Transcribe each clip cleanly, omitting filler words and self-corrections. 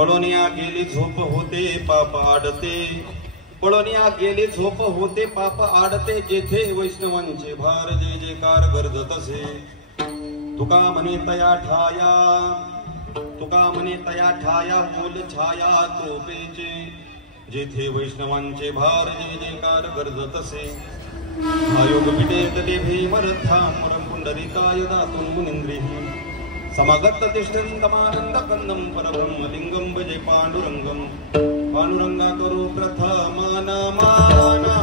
पळोनिया गेली झोप होते पाप आडते, पळोनिया गेली झोप होते पाप आडते, जेथे वैष्णवांचे भार जय जयकार गरजत असे। तुका म्हणे तया ठाया, तुका म्हणे तया ठाया मूल छाया तोपेचे, जेथे वैष्णवांचे भार जय जयकार गरजत असे। आयोग पिटेतले भीमरथामुरं पुंडरीकाय दातुं मुनींद्रिः, समागत तिष्ठन्तमानन्द कन्दं परब्रह्मलिङ्गं भजे पाण्डुरङ्गं। पाण्डुरङ्गा करो प्रथमा नमाना,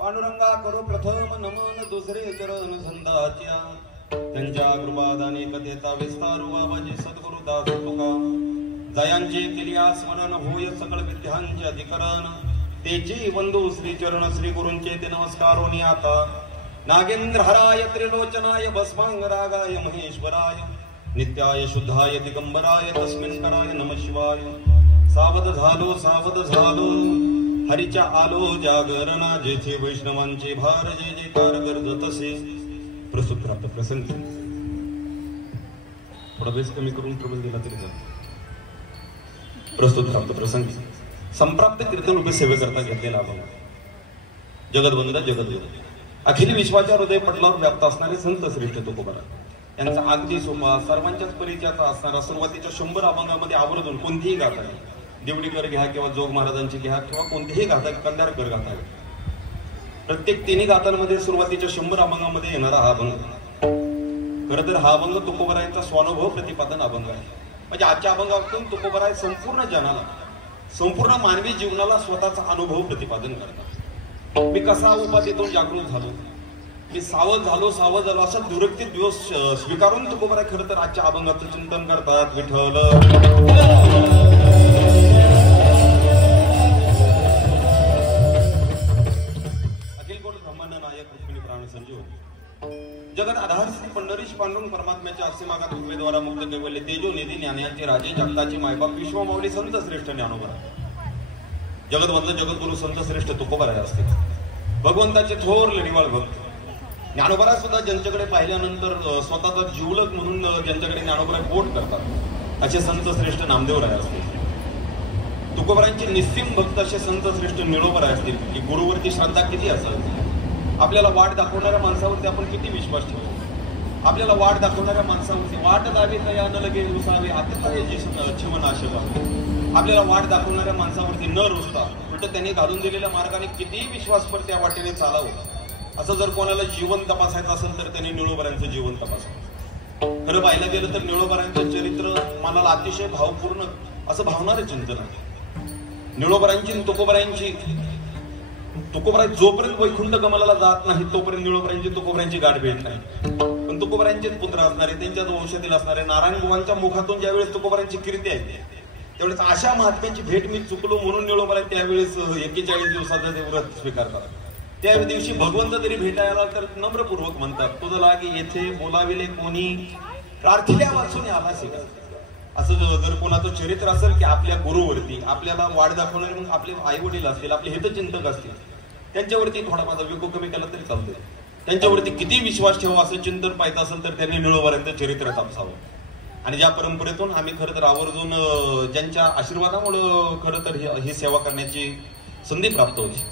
पांडुरंगा करो प्रथम नमन दुसरे चरण संदाच्या। त्यांच्या कृपादाने कथेचा विस्तार बाबाजी सद्गुरु दास तुका, जयांचे केलिया स्मरण होय सकळ विद्यांचे अधिकरण, तेची वंदू श्री चरण श्री गुरूंचे ते नमस्कारोनी आता। नागेंद्र हराय त्रिलोचनाय भस्मांग रागाय महेश्वराय, नित्याय शुद्धाय दिगंबराय तस्मिन् कराय नमः शिवाय। सावध झालो हरीच्या आलो जागरणा, जेथे वैष्णवांचे भार जय जयकार गरजत असे। प्रस्तुत प्राप्त प्रसंग थोडा बेस कमी करून प्रबल दिला तरी चालेल। प्रस्तुत प्राप्त प्रसंग संप्राप्त कीर्तन रूपे सेवेकरता घेतलेला आपण जगद्वंद अखिल विश्वाच्या हृदय पटलावर व्याप्त असणारे संत श्रेष्ठ तुकोबाराय यांचा अगदी सोपा सर्वांच्याच परिचयाचा असणारा सुरुवातीच्या 100 अभंगामध्ये आवर्जून कोणतीही गाथा आहे, देवडीकर घ्या किंवा जोग महाराजांची घ्या किंवा कोणतीही गाथा, कंधारकर गाथा, प्रत्येक तिन्ही गाथांमध्ये सुरुवातीच्या 100 अभंगामध्ये येणारा हा अभंग। खरं तर हा अभंग तुकोबारायांचा स्वानुभव प्रतिपादन अभंग आहे। म्हणजे आजच्या अभंगातून तुकोबाराय संपूर्ण जनाला, संपूर्ण मानवी जीवनाला स्वतःचा अनुभव प्रतिपादन करतात। मी कसा उपाधीतून जागृत झालो, मी सावध झालो असा दुरक्ती दिवस स्वीकारून तुकोबाराय खरं तर आजच्या अभंगाचं चिंतन करतात। विठ्ठल जगत आधार श्री पंढरीश पांडुरंग परमात्म्याच्या असीमागात उमेदवारा मुक्त कैवल्य तेजो निधी ज्ञानाचे राजे जगताचे मायबाप विश्वमाऊली संत श्रेष्ठ ज्ञानोबा, जगद्वंद जगद्गुरु संत श्रेष्ठ तुकोबाराय असते। भगवंताचे थोर लढीवाळ भक्त ज्ञानोबारा सुद्धा ज्यांच्याकडे पाहिल्यानंतर स्वतःचा जीवलग म्हणून ज्यांच्याकडे ज्ञानोबाराय बोट करतात असे संत श्रेष्ठ नामदेवराय असतील। तुकोबारायांचे निस्सीम भक्त असे संत श्रेष्ठ निळोबाराय असतील की गुरुवरती श्रद्धा किती असेल, आपल्याला वाट दाखवणाऱ्या माणसावरती आपण किती विश्वास ठेवतो, आपल्याला वाट दाखवणाऱ्या माणसावरती वाट दावे तया न लगे रुसावे आते जीवनाशय, आपल्याला वाट दाखवणाऱ्या माणसावरती न रुसता उलट त्यांनी घालून दिलेल्या मार्गाने कितीही विश्वासपर त्या वाटेने चालावं। असं जर कोणाला जीवन तपासायचं असेल तर त्यांनी निळोबारायांचं जीवन तपासावं। खरं पाहायला गेलं तर निळोबारायांचं चरित्र मनाला अतिशय भावपूर्ण असं भावणारं चिंतन आहे। निळोबारायांची तुकोबारायांची तुकोबाराय जोपर्यंत वैकुंठ गमनाला जात नाही तोपर्यंत निळोबारायांची तुकोबारायांची गाठ भेट नाही। पण तुकोबारायांचेच पुत्र असणारे, त्यांच्याच वंशातील असणारे नारायण बुवांच्या मुखातून ज्यावेळेस तुकोबारायांची कीर्ती आहे त्यावेळेस अशा महात्म्याची भेट मी चुकलो म्हणून निळोबाराय त्यावेळेस 41 दिवसाचं ते व्रत स्वीकारतात। त्या दिवशी भगवंत तरी भेटायला तर नम्रपूर्वक म्हणतात, तुझं लागे येथे बोलाविले कोणी प्रार्थिल्या वाचून आला शिका। असं जर कोणाचं चरित्र असेल की आपल्या गुरुवरती आपल्याला वाट दाखवणारे मग आपले आई वडील असतील, आपले हितचिंतक असतील, त्यांच्यावरती थोडा माझा विको कमी केला तरी चालतोय, त्यांच्यावरती किती विश्वास ठेवा असं चिंतन पाहिजे असेल तर त्यांनी निळोबारायांचं चरित्र तपासावं। आणि ज्या परंपरेतून आम्ही खरं तर आवर्जून ज्यांच्या आशीर्वादामुळं खरं तर ही सेवा करण्याची संधी प्राप्त होती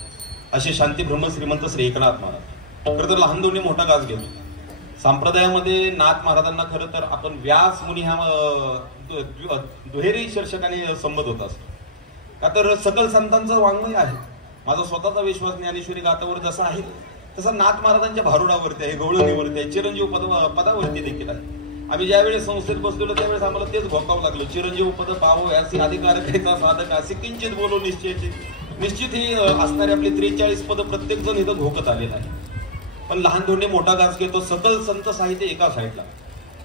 असे शांती ब्रह्म श्रीमंत श्री एकनाथ महाराज खरं तर लहान दोन्ही मोठा गाज घेतो। संप्रदायामध्ये नाथ महाराजांना खरं तर आपण व्यास मुनी ह्या दुहेरी शीर्षकाने संबोधत असतो. का तर सकल संतांचं वाङ्मय आहे. माझा स्वतःचा विश्वास ज्ञानेश्वरी गाथावर जसा आहे तसा नाथ महाराजांच्या भारुडावरती आहे, गवळणीवरती आहे, चिरंजीव पदावरती देखील आहे. आम्ही ज्यावेळेस संस्थेत बसलेलो त्यावेळेस आम्हाला तेच घोकावं लागलं. चिरंजीव पद पावो यासी अधिकार कायचा साधक असे किंचित बोलू निश्चित ही असणारी आपली 43 पद प्रत्येक जण इथं घोकत आलेला आहे. पण लहान धोंडे मोठा घास घेतो. सकल संत साहित्य एका साईडला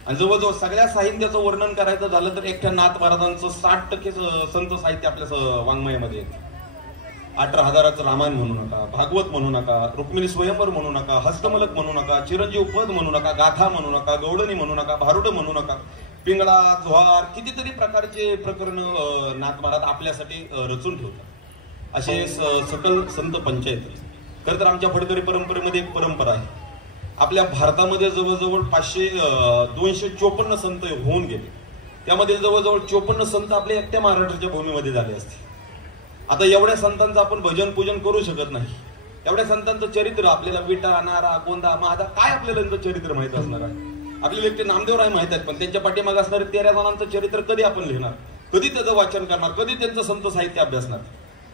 आणि जवळजवळ सगळ्या साहित्याचं वर्णन करायचं झालं तर एकट्या नाथ महाराजांचं 60% संत साहित्य आपल्या वाङ्मयामध्ये येतं. 18,000चं रामायण म्हणू नका, भागवत म्हणू नका, रुक्मिणी स्वयंवर म्हणू नका, हस्तमलक म्हणू नका, चिरंजीव पद म्हणू नका, गाथा म्हणू नका, गवळणी म्हणू नका, भारुड म्हणू नका, पिंगळा ज्वार कितीतरी प्रकारचे प्रकरण नाथ महाराज आपल्यासाठी रचून ठेवतात. असे सकल संत पंचायत. खरं तर आमच्या फडकरी परंपरेमध्ये एक परंपरा आहे. आपल्या भारतामध्ये जवळजवळ 254 संत होऊन गेले. त्यामध्ये जवळजवळ 54 संत आपल्या एकट्या महाराष्ट्राच्या भूमीमध्ये झाले असते. आता एवढ्या संतांचं आपण भजन पूजन करू शकत नाही. एवढ्या संतांचं चरित्र आपल्याला विटा, नारा, गोंदा, महादा काय आपल्याला त्यांचं चरित्र माहित असणार आहे. आपल्याला एकटे नामदेवराय माहित आहेत, पण त्यांच्या पाठीमागे असणारे 13 जणांचं चरित्र कधी आपण लिहिणार, कधी त्याचं वाचन करणार, कधी त्यांचं संत साहित्य अभ्यासणार.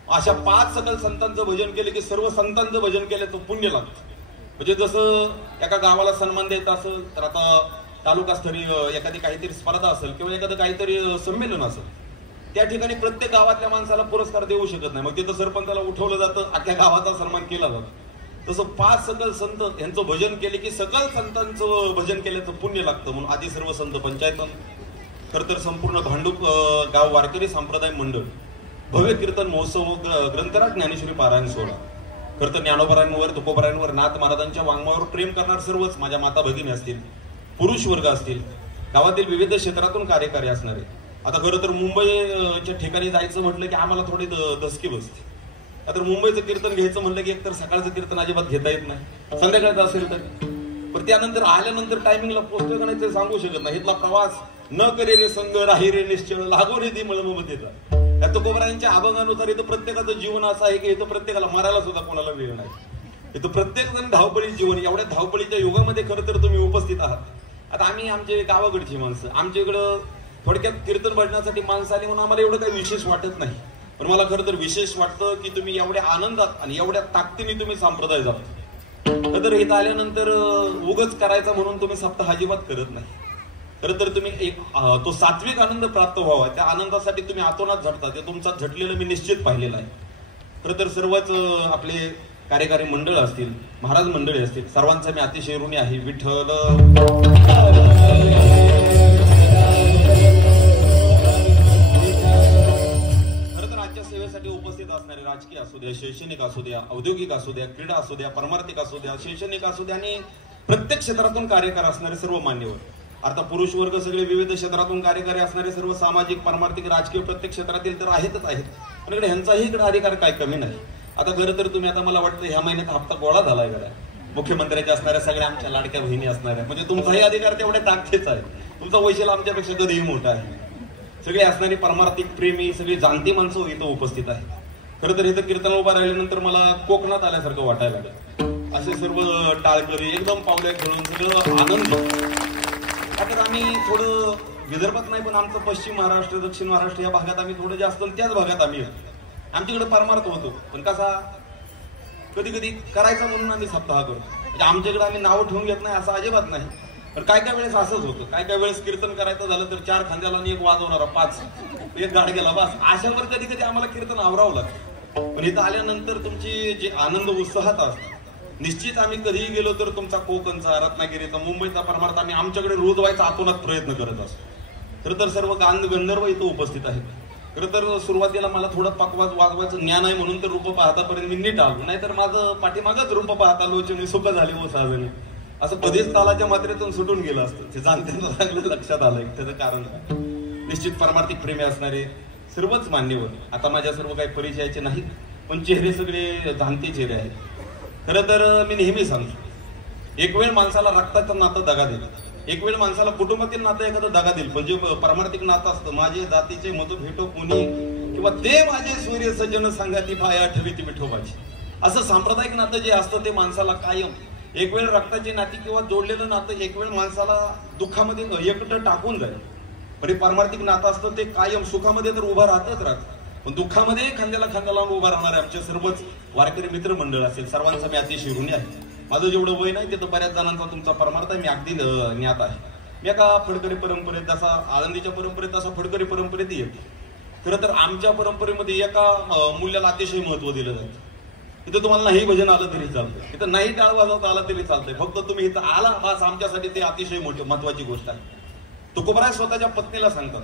अशा 5 सकल संतांचं भजन केलं की सर्व संतांचं भजन केल्याचं पुण्य लागतं. म्हणजे जसं एका गावाला सन्मान द्यायचा असेल तर आता तालुकास्तरीय एखादी काहीतरी स्पर्धा असेल किंवा एखादं काहीतरी संमेलन असेल, त्या ठिकाणी प्रत्येक गावातल्या माणसाला पुरस्कार देऊ शकत नाही. मग तिथं सरपंचाला उठवलं जातं, अख्ख्या गावाचा सन्मान केला जातो. तसं 5 सकल संत यांचं भजन केले की सकल संतांचं भजन केल्याचं पुण्य लागतं. म्हणून आधी सर्व संत पंचायत, खरं तर संपूर्ण भांडूप गाव वारकरी संप्रदाय मंडळ भव्य कीर्तन महोत्सव, ग्रंथराज ज्ञानेश्वरी पारायण सोहळा. खरं तर ज्ञानोबरांवर, तुकोबरांवर, नाथ महाराजांच्या वाङ्मयावर प्रेम करणार सर्वच माझ्या माता भगिनी असतील, पुरुष वर्ग असतील, गावातील विविध क्षेत्रातून कार्यकारी असणारे. आता खरं तर मुंबईच्या ठिकाणी जायचं म्हटलं की आम्हाला थोडी दसकी बसते. आता मुंबईचं कीर्तन घ्यायचं म्हटलं की एकतर सकाळचं कीर्तन अजिबात घेता येत नाही, संध्याकाळचं असेल तर. पण त्यानंतर आल्यानंतर टायमिंगला पोहोचतोय का नाही ते सांगू शकत नाही. इथला प्रवास न करे रे संग, राही रे निश्चळ, लागो रे दी मळममतेचा. या तुकोबरायांच्या अभंगानुसार इथं प्रत्येकाचं जीवन असं आहे की इथं प्रत्येकाला मरायला सुद्धा कोणाला वेळ नाही. इथं प्रत्येक जण धावपळी जीवन. एवढ्या धावपळीच्या युगामध्ये खरं तर तुम्ही उपस्थित आहात. आता आम्ही आमचे गावाकडची माणसं, आमच्या इकडं थोडक्यात कीर्तन भजनासाठी माणसं आली म्हणून आम्हाला एवढं काही विशेष वाटत नाही. पण मला खरं तर विशेष वाटतं की तुम्ही एवढ्या आनंदात आणि एवढ्या ताकदीने तुम्ही संप्रदाय जाता. तर इथं आल्यानंतर उगच करायचा म्हणून तुम्ही सप्ताह अजिबात करत नाही. खरं तर तुम्ही एक तो सात्विक आनंद प्राप्त व्हावा त्या आनंदासाठी तुम्ही आतोनात झटता. ते तुमचा झटलेलं मी निश्चित पाहिलेलं आहे. खरं तर सर्वच आपले कार्यकारी मंडळ असतील, महाराज मंडळी असतील, सर्वांचा मी अतिशय ऋणी आहे. विठ्ठल सेवेसाठी उपस्थित असणारे राजकीय असू द्या, शैक्षणिक असू द्या, औद्योगिक असू द्या, क्रीडा असू द्या, परमार्थिक असू द्या, शैक्षणिक असू द्या आणि प्रत्येक क्षेत्रातून कार्यकारी असणारे सर्व मान्यवर. आता पुरुष वर्ग सगळे विविध क्षेत्रातून कार्यकारी असणारे सर्व सामाजिक, परमार्थिक, राजकीय प्रत्येक क्षेत्रातील तर आहेतच आहेत. पण इकडे ह्यांचाही इकडे अधिकार काय कमी नाही. आता खरं तर तुम्ही आता मला वाटतं ह्या महिन्यात हप्ता गोळा झालाय का, मुख्यमंत्र्याच्या असणाऱ्या सगळ्या आमच्या लाडक्या बहिणी असणाऱ्या, म्हणजे तुमचाही अधिकार तेवढ्या ताकदीच आहे. तुमचा वैशिल आमच्यापेक्षा कधीही मोठा आहे. सगळे असणारी परमार्थिक प्रेमी सगळी जाणती माणसं इथं उपस्थित आहेत. खरं तर इथं कीर्तन उभा राहिल्यानंतर मला कोकणात आल्यासारखं वाटायला लागलं. असे सर्व टाळकरी एकदम पावल्या खेळून सगळं आनंद. आता आम्ही थोडं विदर्भात नाही पण आमचं पश्चिम महाराष्ट्र, दक्षिण महाराष्ट्र या भागात आम्ही थोडं जास्त त्याच भागात आम्ही आमच्याकडे परमार्थ होतो. पण कसा कधी कधी करायचा म्हणून आम्ही सप्ताह करतो. म्हणजे आमच्याकडे आम्ही नावं ठेवून घेत नाही असं अजिबात नाही. पण काय काय वेळेस असंच होतं. काय काय वेळेस कीर्तन करायचं झालं तर 4 खांद्याला आणि 1 वाजवणारा 5, एक गाडग्याला बस, अशावर कधी कधी आम्हाला कीर्तन आवरावं लागतं. पण इथं आल्यानंतर तुमची जे आनंद उत्साहात असतात, निश्चित आम्ही कधीही गेलो तर तुमचा कोकणचा, रत्नागिरीचा, मुंबईचा परमार्थ आम्ही आमच्याकडे रुजवायचा आतोनात प्रयत्न करत असतो. खरं तर सर्व गंधर्व इथं उपस्थित आहेत. खरं तर सुरुवातीला मला थोडं पकवाज वाजवायचं ज्ञान आहे म्हणून तर रूप पाहतापर्यंत मी नीट आलो, नाहीतर माझं पाठीमागच रूप पाहता आलो मी सुख झाले व साजणे असं कधीच तालाच्या मात्रेतून सुटून गेलं असतं. ते जाणत्यांना चांगलं लक्षात आलंय. त्याचं कारण काय, निश्चित परमार्थिक प्रेमी असणारे सर्वच मान्यवर. आता माझ्या सर्व काही परिचयाचे नाहीत पण चेहरे सगळे जाणते चेहरे आहेत. खरं तर मी नेहमी सांगतो, एक वेळ माणसाला रक्ताचं नातं दगा देईल, एक वेळ माणसाला कुटुंबातील नातं एखादं दगा देईल. पण जे परमार्थिक नातं असतं, माझे जातीचे मत भेटो कोणी किंवा ते माझे सूर्य सज्जन सांगाती पाया ठेवी ती विठोबाची, असं सांप्रदायिक नातं जे असतं ते माणसाला कायम एक वेळ रक्ताची नाती किंवा जोडलेलं नातं एक वेळ माणसाला दुःखामध्ये एकटं टाकून जाईल, पण हे पारमार्थिक नातं असतं ते कायम सुखामध्ये तर उभं राहतच राहतं, पण दुःखामध्ये खांद्याला खांदा लावून उभा राहणारे आमचे सर्वच वारकरी मित्र मंडळ असेल सर्वांचा मी अतिशय ऋणी आहे. माझं जेवढं वय नाही ते तर बऱ्याच जणांचा तुमचा परमार्थ आहे, मी अगदी ज्ञात आहे. मी एका फडकरी परंपरेत जसा आळंदीच्या परंपरेत तसा फडकरी परंपरेत येते. खरं तर आमच्या परंपरेमध्ये एका मूल्याला अतिशय महत्व दिलं जातं. इथं तुम्हाला नाही भजन आलं तरी चालतं, इथं नाही टाळ वाजवता आला तरी चालतंय, फक्त तुम्ही इथं आला बस आमच्यासाठी ते अतिशय महत्वाची गोष्ट आहे. तुकोबराय स्वतःच्या पत्नीला सांगतात,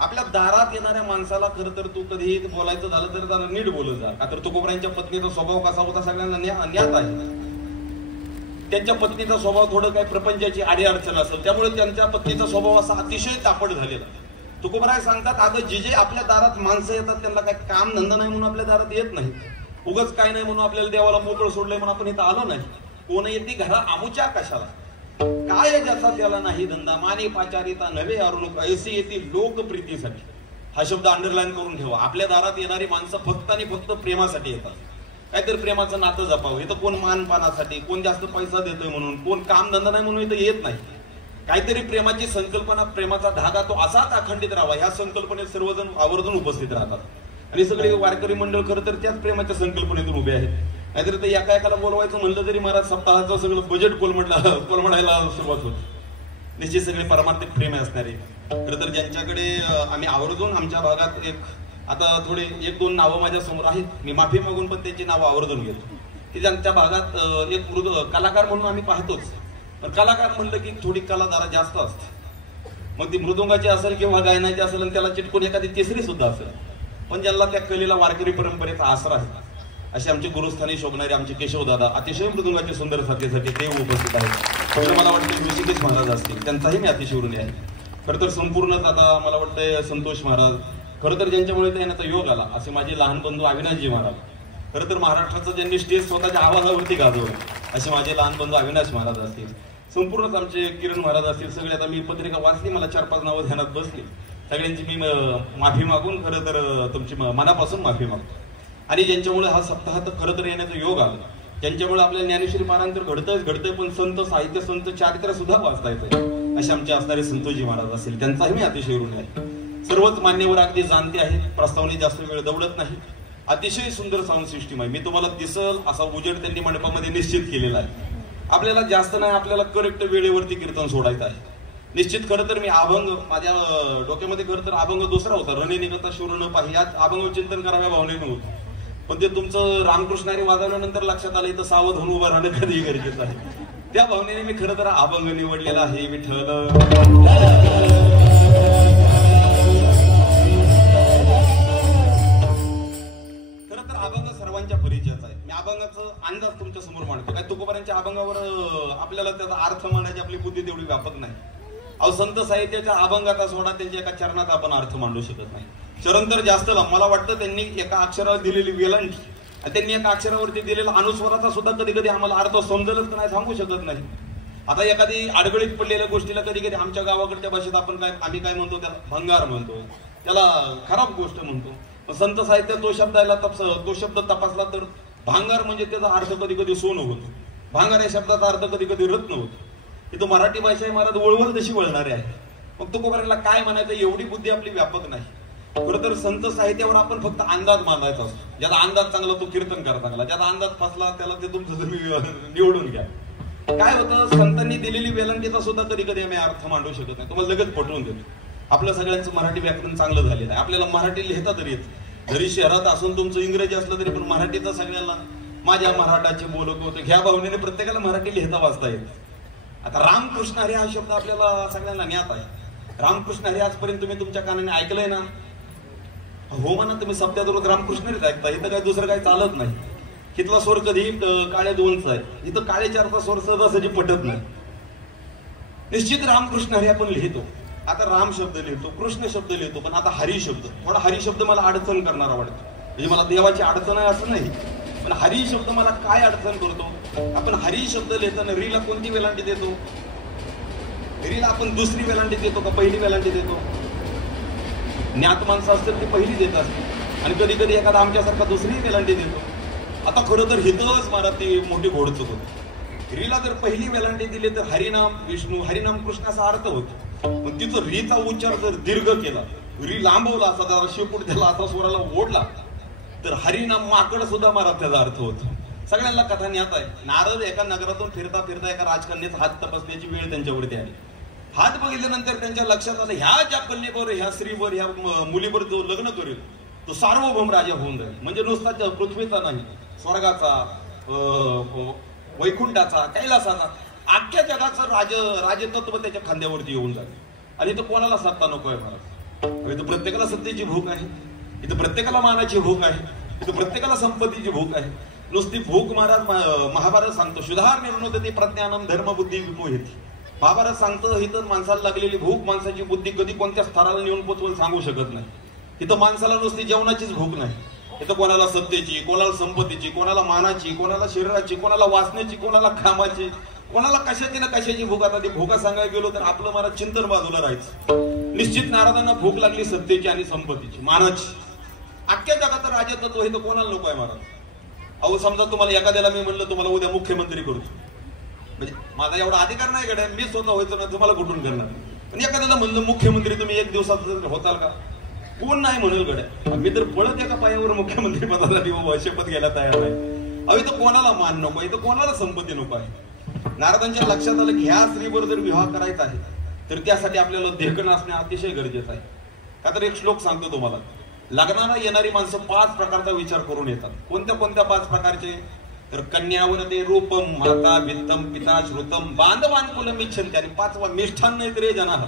आपल्या दारात येणाऱ्या माणसाला खरं तर तू कधीही बोलायचं झालं तर त्याला नीट बोलत जा, का तर तुकोबरायांच्या पत्नीचा स्वभाव कसा होता सगळ्यांना ज्ञात आहे. त्यांच्या पत्नीचा स्वभाव थोडं काही प्रपंचाची आडी अडचण असेल, त्यामुळे त्यांच्या पत्नीचा स्वभाव असा अतिशय तापट झालेला. तुकोबराय सांगतात, अगं जे आपल्या दारात माणसं येतात त्यांना काही काम धंदा नाही म्हणून आपल्या दारात येत नाही, उगच काय नाही म्हणून आपल्याला देवाला मोकळं सोडलंय म्हणून आपण इथं आलो नाही. कोण येते घरा आमुच्या कशाला, काय ज्याचा त्याला नाही धंदा, माने पाचारिता नव्हे अरुण ऐसी येते लोकप्रितीसाठी. हा शब्द अंडरलाईन करून ठेवा. आपल्या दारात येणारी माणसं फक्त आणि फक्त प्रेमासाठी येतात, काहीतरी प्रेमाचं नातं जपावं. इथं कोण मानपानासाठी, कोण जास्त पैसा देतोय म्हणून, कोण काम धंदा नाही म्हणून इथं येत नाही. काहीतरी प्रेमाची संकल्पना, प्रेमाचा धागा तो असाच अखंडित राहावा ह्या संकल्पनेत सर्वजण आवर्जून उपस्थित राहतात. आणि सगळे वारकरी मंडळ खरं तर त्याच प्रेमाच्या संकल्पनेतून उभे आहेत. नाहीतर ते एका बोलवायचं म्हणलं तरी महाराज सप्ताहाचं सगळं बजेट कोलमडायला सुरुवात होती. निश्चित सगळे परमार्थिक प्रेम असणारे खरं तर ज्यांच्याकडे आम्ही आवर्जून आमच्या भागात आता थोडे 1-2 नावं माझ्या समोर आहेत, मी माफी मागून पण त्यांची नावं आवर्जून घेतो की ज्यांच्या भागात एक कलाकार म्हणून आम्ही पाहतोच, पण कलाकार म्हणलं की थोडी कला जरा जास्त असते. मग ती मृदुंगाची असेल किंवा गायनाची असेल आणि त्याला चिटकून एखादी तिसरी सुद्धा असेल, पण ज्यांना त्या कलेला वारकरी परंपरेचा आसरा आहे असे आमचे गुरुस्थानी शोभणारे आमचे केशवदादा अतिशय मृदुंगाच्या सुंदर साथीसाठी ते उपस्थित आहेत. मला वाटतं ऋषिकेश महाराज असतील, त्यांचाही मी अतिशय ऋणी आहे. खरं तर संपूर्णच आता मला वाटतंय संतोष महाराज, खरं तर ज्यांच्यामुळे येण्याचा योग आला असे माझे लहान बंधू अविनाशजी महाराज. खरं तर महाराष्ट्राचं ज्यांनी स्टेज स्वतःच्या आवाजावरती गाजवलं असे माझे लहान बंधू अविनाश महाराज असतील. संपूर्णच आमचे किरण महाराज असतील. सगळे आता मी पत्रिका वाचली, मला 4-5 नावं ध्यानात बसली. सगळ्यांची मी माफी मागून खरं तर तुमची मनापासून माफी मागतो. आणि ज्यांच्यामुळे हा सप्ताह खरं तर येण्याचा योग आला, ज्यांच्यामुळे आपल्या ज्ञानेश्वरी पारांतर घडतंय पण संत साहित्य संत चारित्र्य सुद्धा वाचता येतंय असे आमचे असणारे संतोषजी महाराज असतील, त्यांचाही मी अतिशय ऋणी आहे. सर्वच मान्यवर अगदी जाणते आहेत, प्रस्तावने जास्त वेळ दौडत नाही. अतिशय सुंदर साऊंड सिस्टीम आहे. मी तुम्हाला दिसल असा उजेड त्यांनी मंडपामध्ये निश्चित केलेला आहे. आपल्याला जास्त नाही, आपल्याला करेक्ट वेळेवरती कीर्तन सोडायचं आहे. निश्चित खरं तर मी अभंग माझ्या डोक्यामध्ये खरं तर अभंग दुसरा होता, रणे निघता शूर न पाही, याच अभंग चिंतन कराव्या भावनेनं होतं. पण ते तुमचं रामकृष्णारी वाजवल्यानंतर लक्षात आलं इथं सावध होऊन उभं राहणं कधी गरजेचं आहे. त्या भावनेने मी खरं तर अभंग निवडलेला आहे. विठ्ठल खरं तर अभंग सर्वांच्या परिचयाचा आहे. मी अभंगाचं अंदाज तुमच्या समोर मांडतो. काय तुकोबारांच्या अभंगावर आपल्याला त्याचा अर्थ मांडायची आपली बुद्धी तेवढी व्यापक नाही. अहो संत साहित्याच्या अभंगाचा सोडा त्यांच्या एका चरणात आपण अर्थ मांडू शकत नाही. चरण तर जास्त लांब. मला वाटतं त्यांनी एका अक्षरावर दिलेली वेलांटी, त्यांनी एका अक्षरावरती दिलेला अनुस्वाराचा सुद्धा कधी कधी आम्हाला अर्थ समजलच नाही, सांगू शकत नाही. आता एखादी अडगळीत पडलेल्या गोष्टीला कधी कधी आमच्या गावाकडच्या भाषेत आम्ही काय म्हणतो, त्याला भंगार म्हणतो, त्याला खराब गोष्ट म्हणतो. संत साहित्यात तो शब्द तपासला तर भांगार म्हणजे त्याचा अर्थ कधी कधी सोनं होतो, भांगार या शब्दाचा अर्थ कधी कधी रत्न होतो. इथं मराठी भाषा आहे महाराज वळवळ तशी वळणारी आहे. मग तुकोबारांना काय म्हणायचं एवढी बुद्धी आपली व्यापक नाही. खरं तर संत साहित्यावर आपण फक्त अंदाज मांडायचा असतो. ज्याला अंदाज चांगला तो कीर्तन करा चांगला, ज्याला अंदाज फसला त्याला ते तुमचं तुम्ही निवडून घ्या. काय होतं, संतांनी दिलेली वेलांटीचा सुद्धा कधी कधी आम्ही अर्थ मांडू शकत नाही. तुम्हाला लगेच पटवून देतो. आपलं सगळ्यांचं मराठी व्याकरण चांगलं झालेलं आहे, आपल्याला मराठी लिहिता तरी येत. जरी शहरात असून तुमचं इंग्रजी असलं तरी पण मराठीचा सगळ्यांना माझ्या मराठाचे बोलक होते ह्या भावनेने प्रत्येकाला मराठी लिहिता वाचता येत. आता रामकृष्ण हरी हा शब्द आपल्याला सगळ्यांना ज्ञात आहे. रामकृष्ण हरी आजपर्यंत तुम्ही तुमच्या कानाने ऐकलंय ना? हो म्हणा, तुम्ही सप्त्यात रामकृष्ण हरीच ऐकता. इथं काही दुसरं काही चालत नाही. इथला स्वर कधी काळ्या दोनचा आहे, इथं काळे चारचा स्वर सहजासहजी पटत नाही. निश्चित रामकृष्ण हरी आपण लिहितो. आता राम शब्द लिहितो, कृष्ण शब्द लिहितो, पण आता हरी शब्द, थोडा हरी शब्द मला अडचण करणारा वाटतो. म्हणजे मला देवाची अडचण आहे असं नाही, पण हरी शब्द मला काय अडचण करतो. आपण हरी शब्द लिहिताना रीला कोणती वेलांटी देतो? रीला आपण दुसरी वेलांटी देतो का पहिली वेलांटी देतो? ज्ञात माणसं असतील ती पहिली देत असते आणि कधी कधी एखादा आमच्यासारखा दुसरी वेलांटी देतो. आता खरं तर हितच मला ती मोठी घोडचूक होती. रीला जर पहिली वेलांटी दिली तर हरिनाम विष्णू हरिनाम कृष्ण असा अर्थ होतो, पण तिचं रीचा उच्चार जर दीर्घ केला, री लांबवला असा जरा शेपूट त्याला असा स्वराला ओढला तर हरिनाम माकड सुद्धा मारा त्याचा अर्थ होतो. सगळ्यांना कथा ज्ञात आहे. नारद एका नगरातून फिरता फिरता एका राजकन्याचा हात तपासण्याची वेळ त्यांच्यावरती आली. हात बघितल्यानंतर त्यांच्या लक्षात आलं ह्या ज्या कन्येवर ह्या स्त्रीवर ह्या मुलीवर जो लग्न करेल तो सार्वभौम राजा होऊन जाईल. म्हणजे नुसता पृथ्वीचा नाही, स्वर्गाचा, वैकुंठाचा, कैलासाचा, अख्ख्या जगाचं राजतत्व त्याच्या खांद्यावरती येऊन जाईल. आणि इथं कोणाला सत्ता नको आहे महाराज. इथं प्रत्येकाला सत्तेची भूक आहे, इथं प्रत्येकाला मानाची भूक आहे, इथं प्रत्येकाला संपत्तीची भूक आहे. नुसती भूक महाराज महाभारत सांगतो सुधार निर्णोदती प्रज्ञानम धर्मबुद्धी विमोहिती. महाभारत सांगतं इथं माणसाला लागलेली भूक माणसाची बुद्धी कधी कोणत्या स्तराला नेऊन पोचवून सांगू शकत नाही. इथं माणसाला नुसती जेवणाचीच भूक नाही, इथं कोणाला सत्तेची, कोणाला संपत्तीची, कोणाला मानाची, कोणाला शरीराची, कोणाला वासनेची, कोणाला कामाची, कोणाला कशाची ना कशाची भूक. आता ती भूका सांगायला गेलो तर आपलं मला चिंतन बाजूला राहायचं. निश्चित नारदांना भूक लागली सत्तेची आणि संपत्तीची, मानाची. अख्ख्या जगाचं राजतत्व हे तर कोणाला नको आहे महाराज. अहो समजा तुम्हाला एखाद्याला मी म्हणलं तुम्हाला उद्या मुख्यमंत्री करतो, म्हणजे माझा एवढा अधिकार नाही गड्या, मी स्वतः व्हायचं ना तुम्हाला कुठून करणार. पण एखाद्याला म्हणलं मुख्यमंत्री तुम्ही एक दिवसात होताल का? कोण नाही म्हणेल गड्या. मी तर पळत एका पायावर मुख्यमंत्री पदासाठी शपथ घ्यायला तयार नाही. अहो इथं कोणाला मान नको, इथं कोणाला संपत्ती नको आहे. नारदांच्या लक्षात आलं की ह्या स्त्रीवर जर विवाह करायचा आहे तर त्यासाठी आपल्याला देखणं असणे अतिशय गरजेचं आहे. का तर एक श्लोक सांगतो तुम्हाला. लग्नाला येणारी माणसं 5 प्रकारचा विचार करून येतात. कोणत्या कोणत्या 5 प्रकारचे? तर कन्यावर ते रूपम माता वित्तम पिता श्रुतम बांधवान कुलम इच्छन्ते. आणि 5वा मिष्ठान नाही रे जनाः.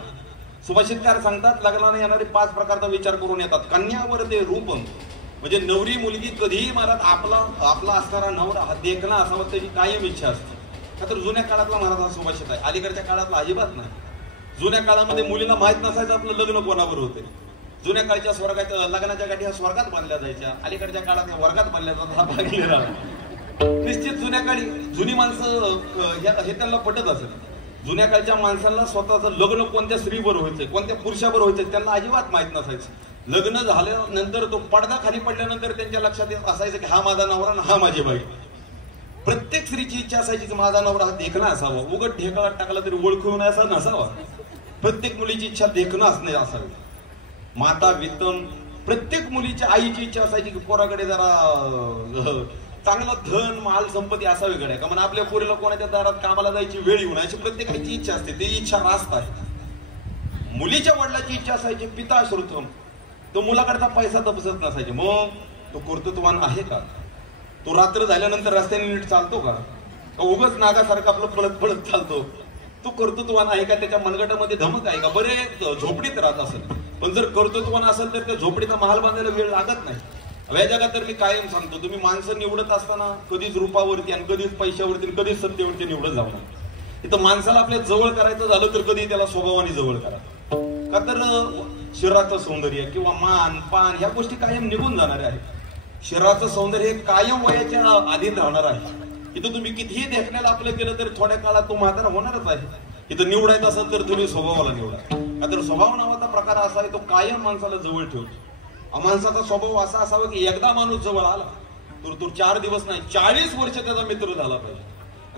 सुभाषितकार सांगतात लग्नाला येणारे 5 प्रकारचा विचार करून येतात. कन्यावर ते रूपम म्हणजे नवरी मुलगी कधीही महाराज आपला असणारा नवरा हा देखणा असावा त्याची कायम इच्छा असते. का तर जुन्या काळातला महाराज हा सुभाषित आहे, अलीकडच्या काळातला अजिबात नाही. जुन्या काळामध्ये मुलीला माहित नसायचं आपलं लग्न कोणावर होते. जुन्या काळच्या स्वर्गाच्या लग्नाच्या गाठी ह्या स्वर्गात बांधल्या जायच्या, अलीकडच्या काळात या वर्गात बांधल्या जातात. हा भाग गेला. निश्चित जुन्या काळी जुनी माणसं हे त्यांना पटत असेल. जुन्या काळच्या माणसांना स्वतःचं लग्न कोणत्या स्त्रीवर व्हायचंय, कोणत्या पुरुषावर व्हायचंय त्यांना अजिबात माहित नसायचं. लग्न झाल्यानंतर तो पडदा खाली पडल्यानंतर त्यांच्या लक्षात येत असायचं की हा माझा नवरा आणि हा माझी बाई. प्रत्येक स्त्रीची इच्छा असायची की माझा नवरा हा देखणा असावा, उघड ढेकळात टाकला तरी ओळखून असा नसावा. प्रत्येक मुलीची इच्छा देखणं असणे असावी. माता वित्तम प्रत्येक मुलीच्या आईची इच्छा असायची की पोराकडे जरा चांगला धन माल संपत्ती असावी गड्या. का म्हणून आपल्या पोरीला कोणाच्या दारात कामाला जायची वेळ येऊन अशी प्रत्येकाची इच्छा असते. ती इच्छा रास्त आहे. मुलीच्या वडिलाची इच्छा असायची पिता श्रुतम. तो मुलाकडचा पैसा तपसत नसायचे. मग तो कर्तृत्ववान आहे का? तो रात्र झाल्यानंतर रस्त्याने नीट चालतो का? उगाच नागासारखा आपलं पळत पळत चालतो? तो कर्तृत्ववान आहे का? त्याच्या मनगटामध्ये धमक आहे का? बरे झोपडीत राहत असेल, पण जर कर्तृत्ववान असेल तर त्या झोपडीचा महाल बांधायला वेळ लागत नाही. या जगात तर मी कायम सांगतो तुम्ही माणसं निवडत असताना कधीच रूपावरती आणि कधीच पैशावरती आणि कधीच सत्तेवरती निवडत जाऊ नये. इथं माणसाला आपल्या जवळ करायचं झालं तर कधी त्याला स्वभावाने जवळ करा. का तर शरीराचं सौंदर्य किंवा मान पान ह्या गोष्टी कायम निघून जाणाऱ्या आहेत. शरीराचं सौंदर्य हे कायम वयाच्या अधीन राहणार आहे. इथं तुम्ही कितीही देखण्याला आपलं केलं तर थोड्या काळात तो म्हातारा होणारच आहे. इथं निवडायचं असेल तर तुम्ही स्वभावाला निवडा. का तर स्वभाव नावाचा प्रकार असा आहे तो कायम माणसाला जवळ ठेवतो. माणसाचा स्वभाव असा असावा की एकदा माणूस जवळ आला तर तो 4 दिवस नाही 40 वर्ष त्याचा मित्र झाला पाहिजे.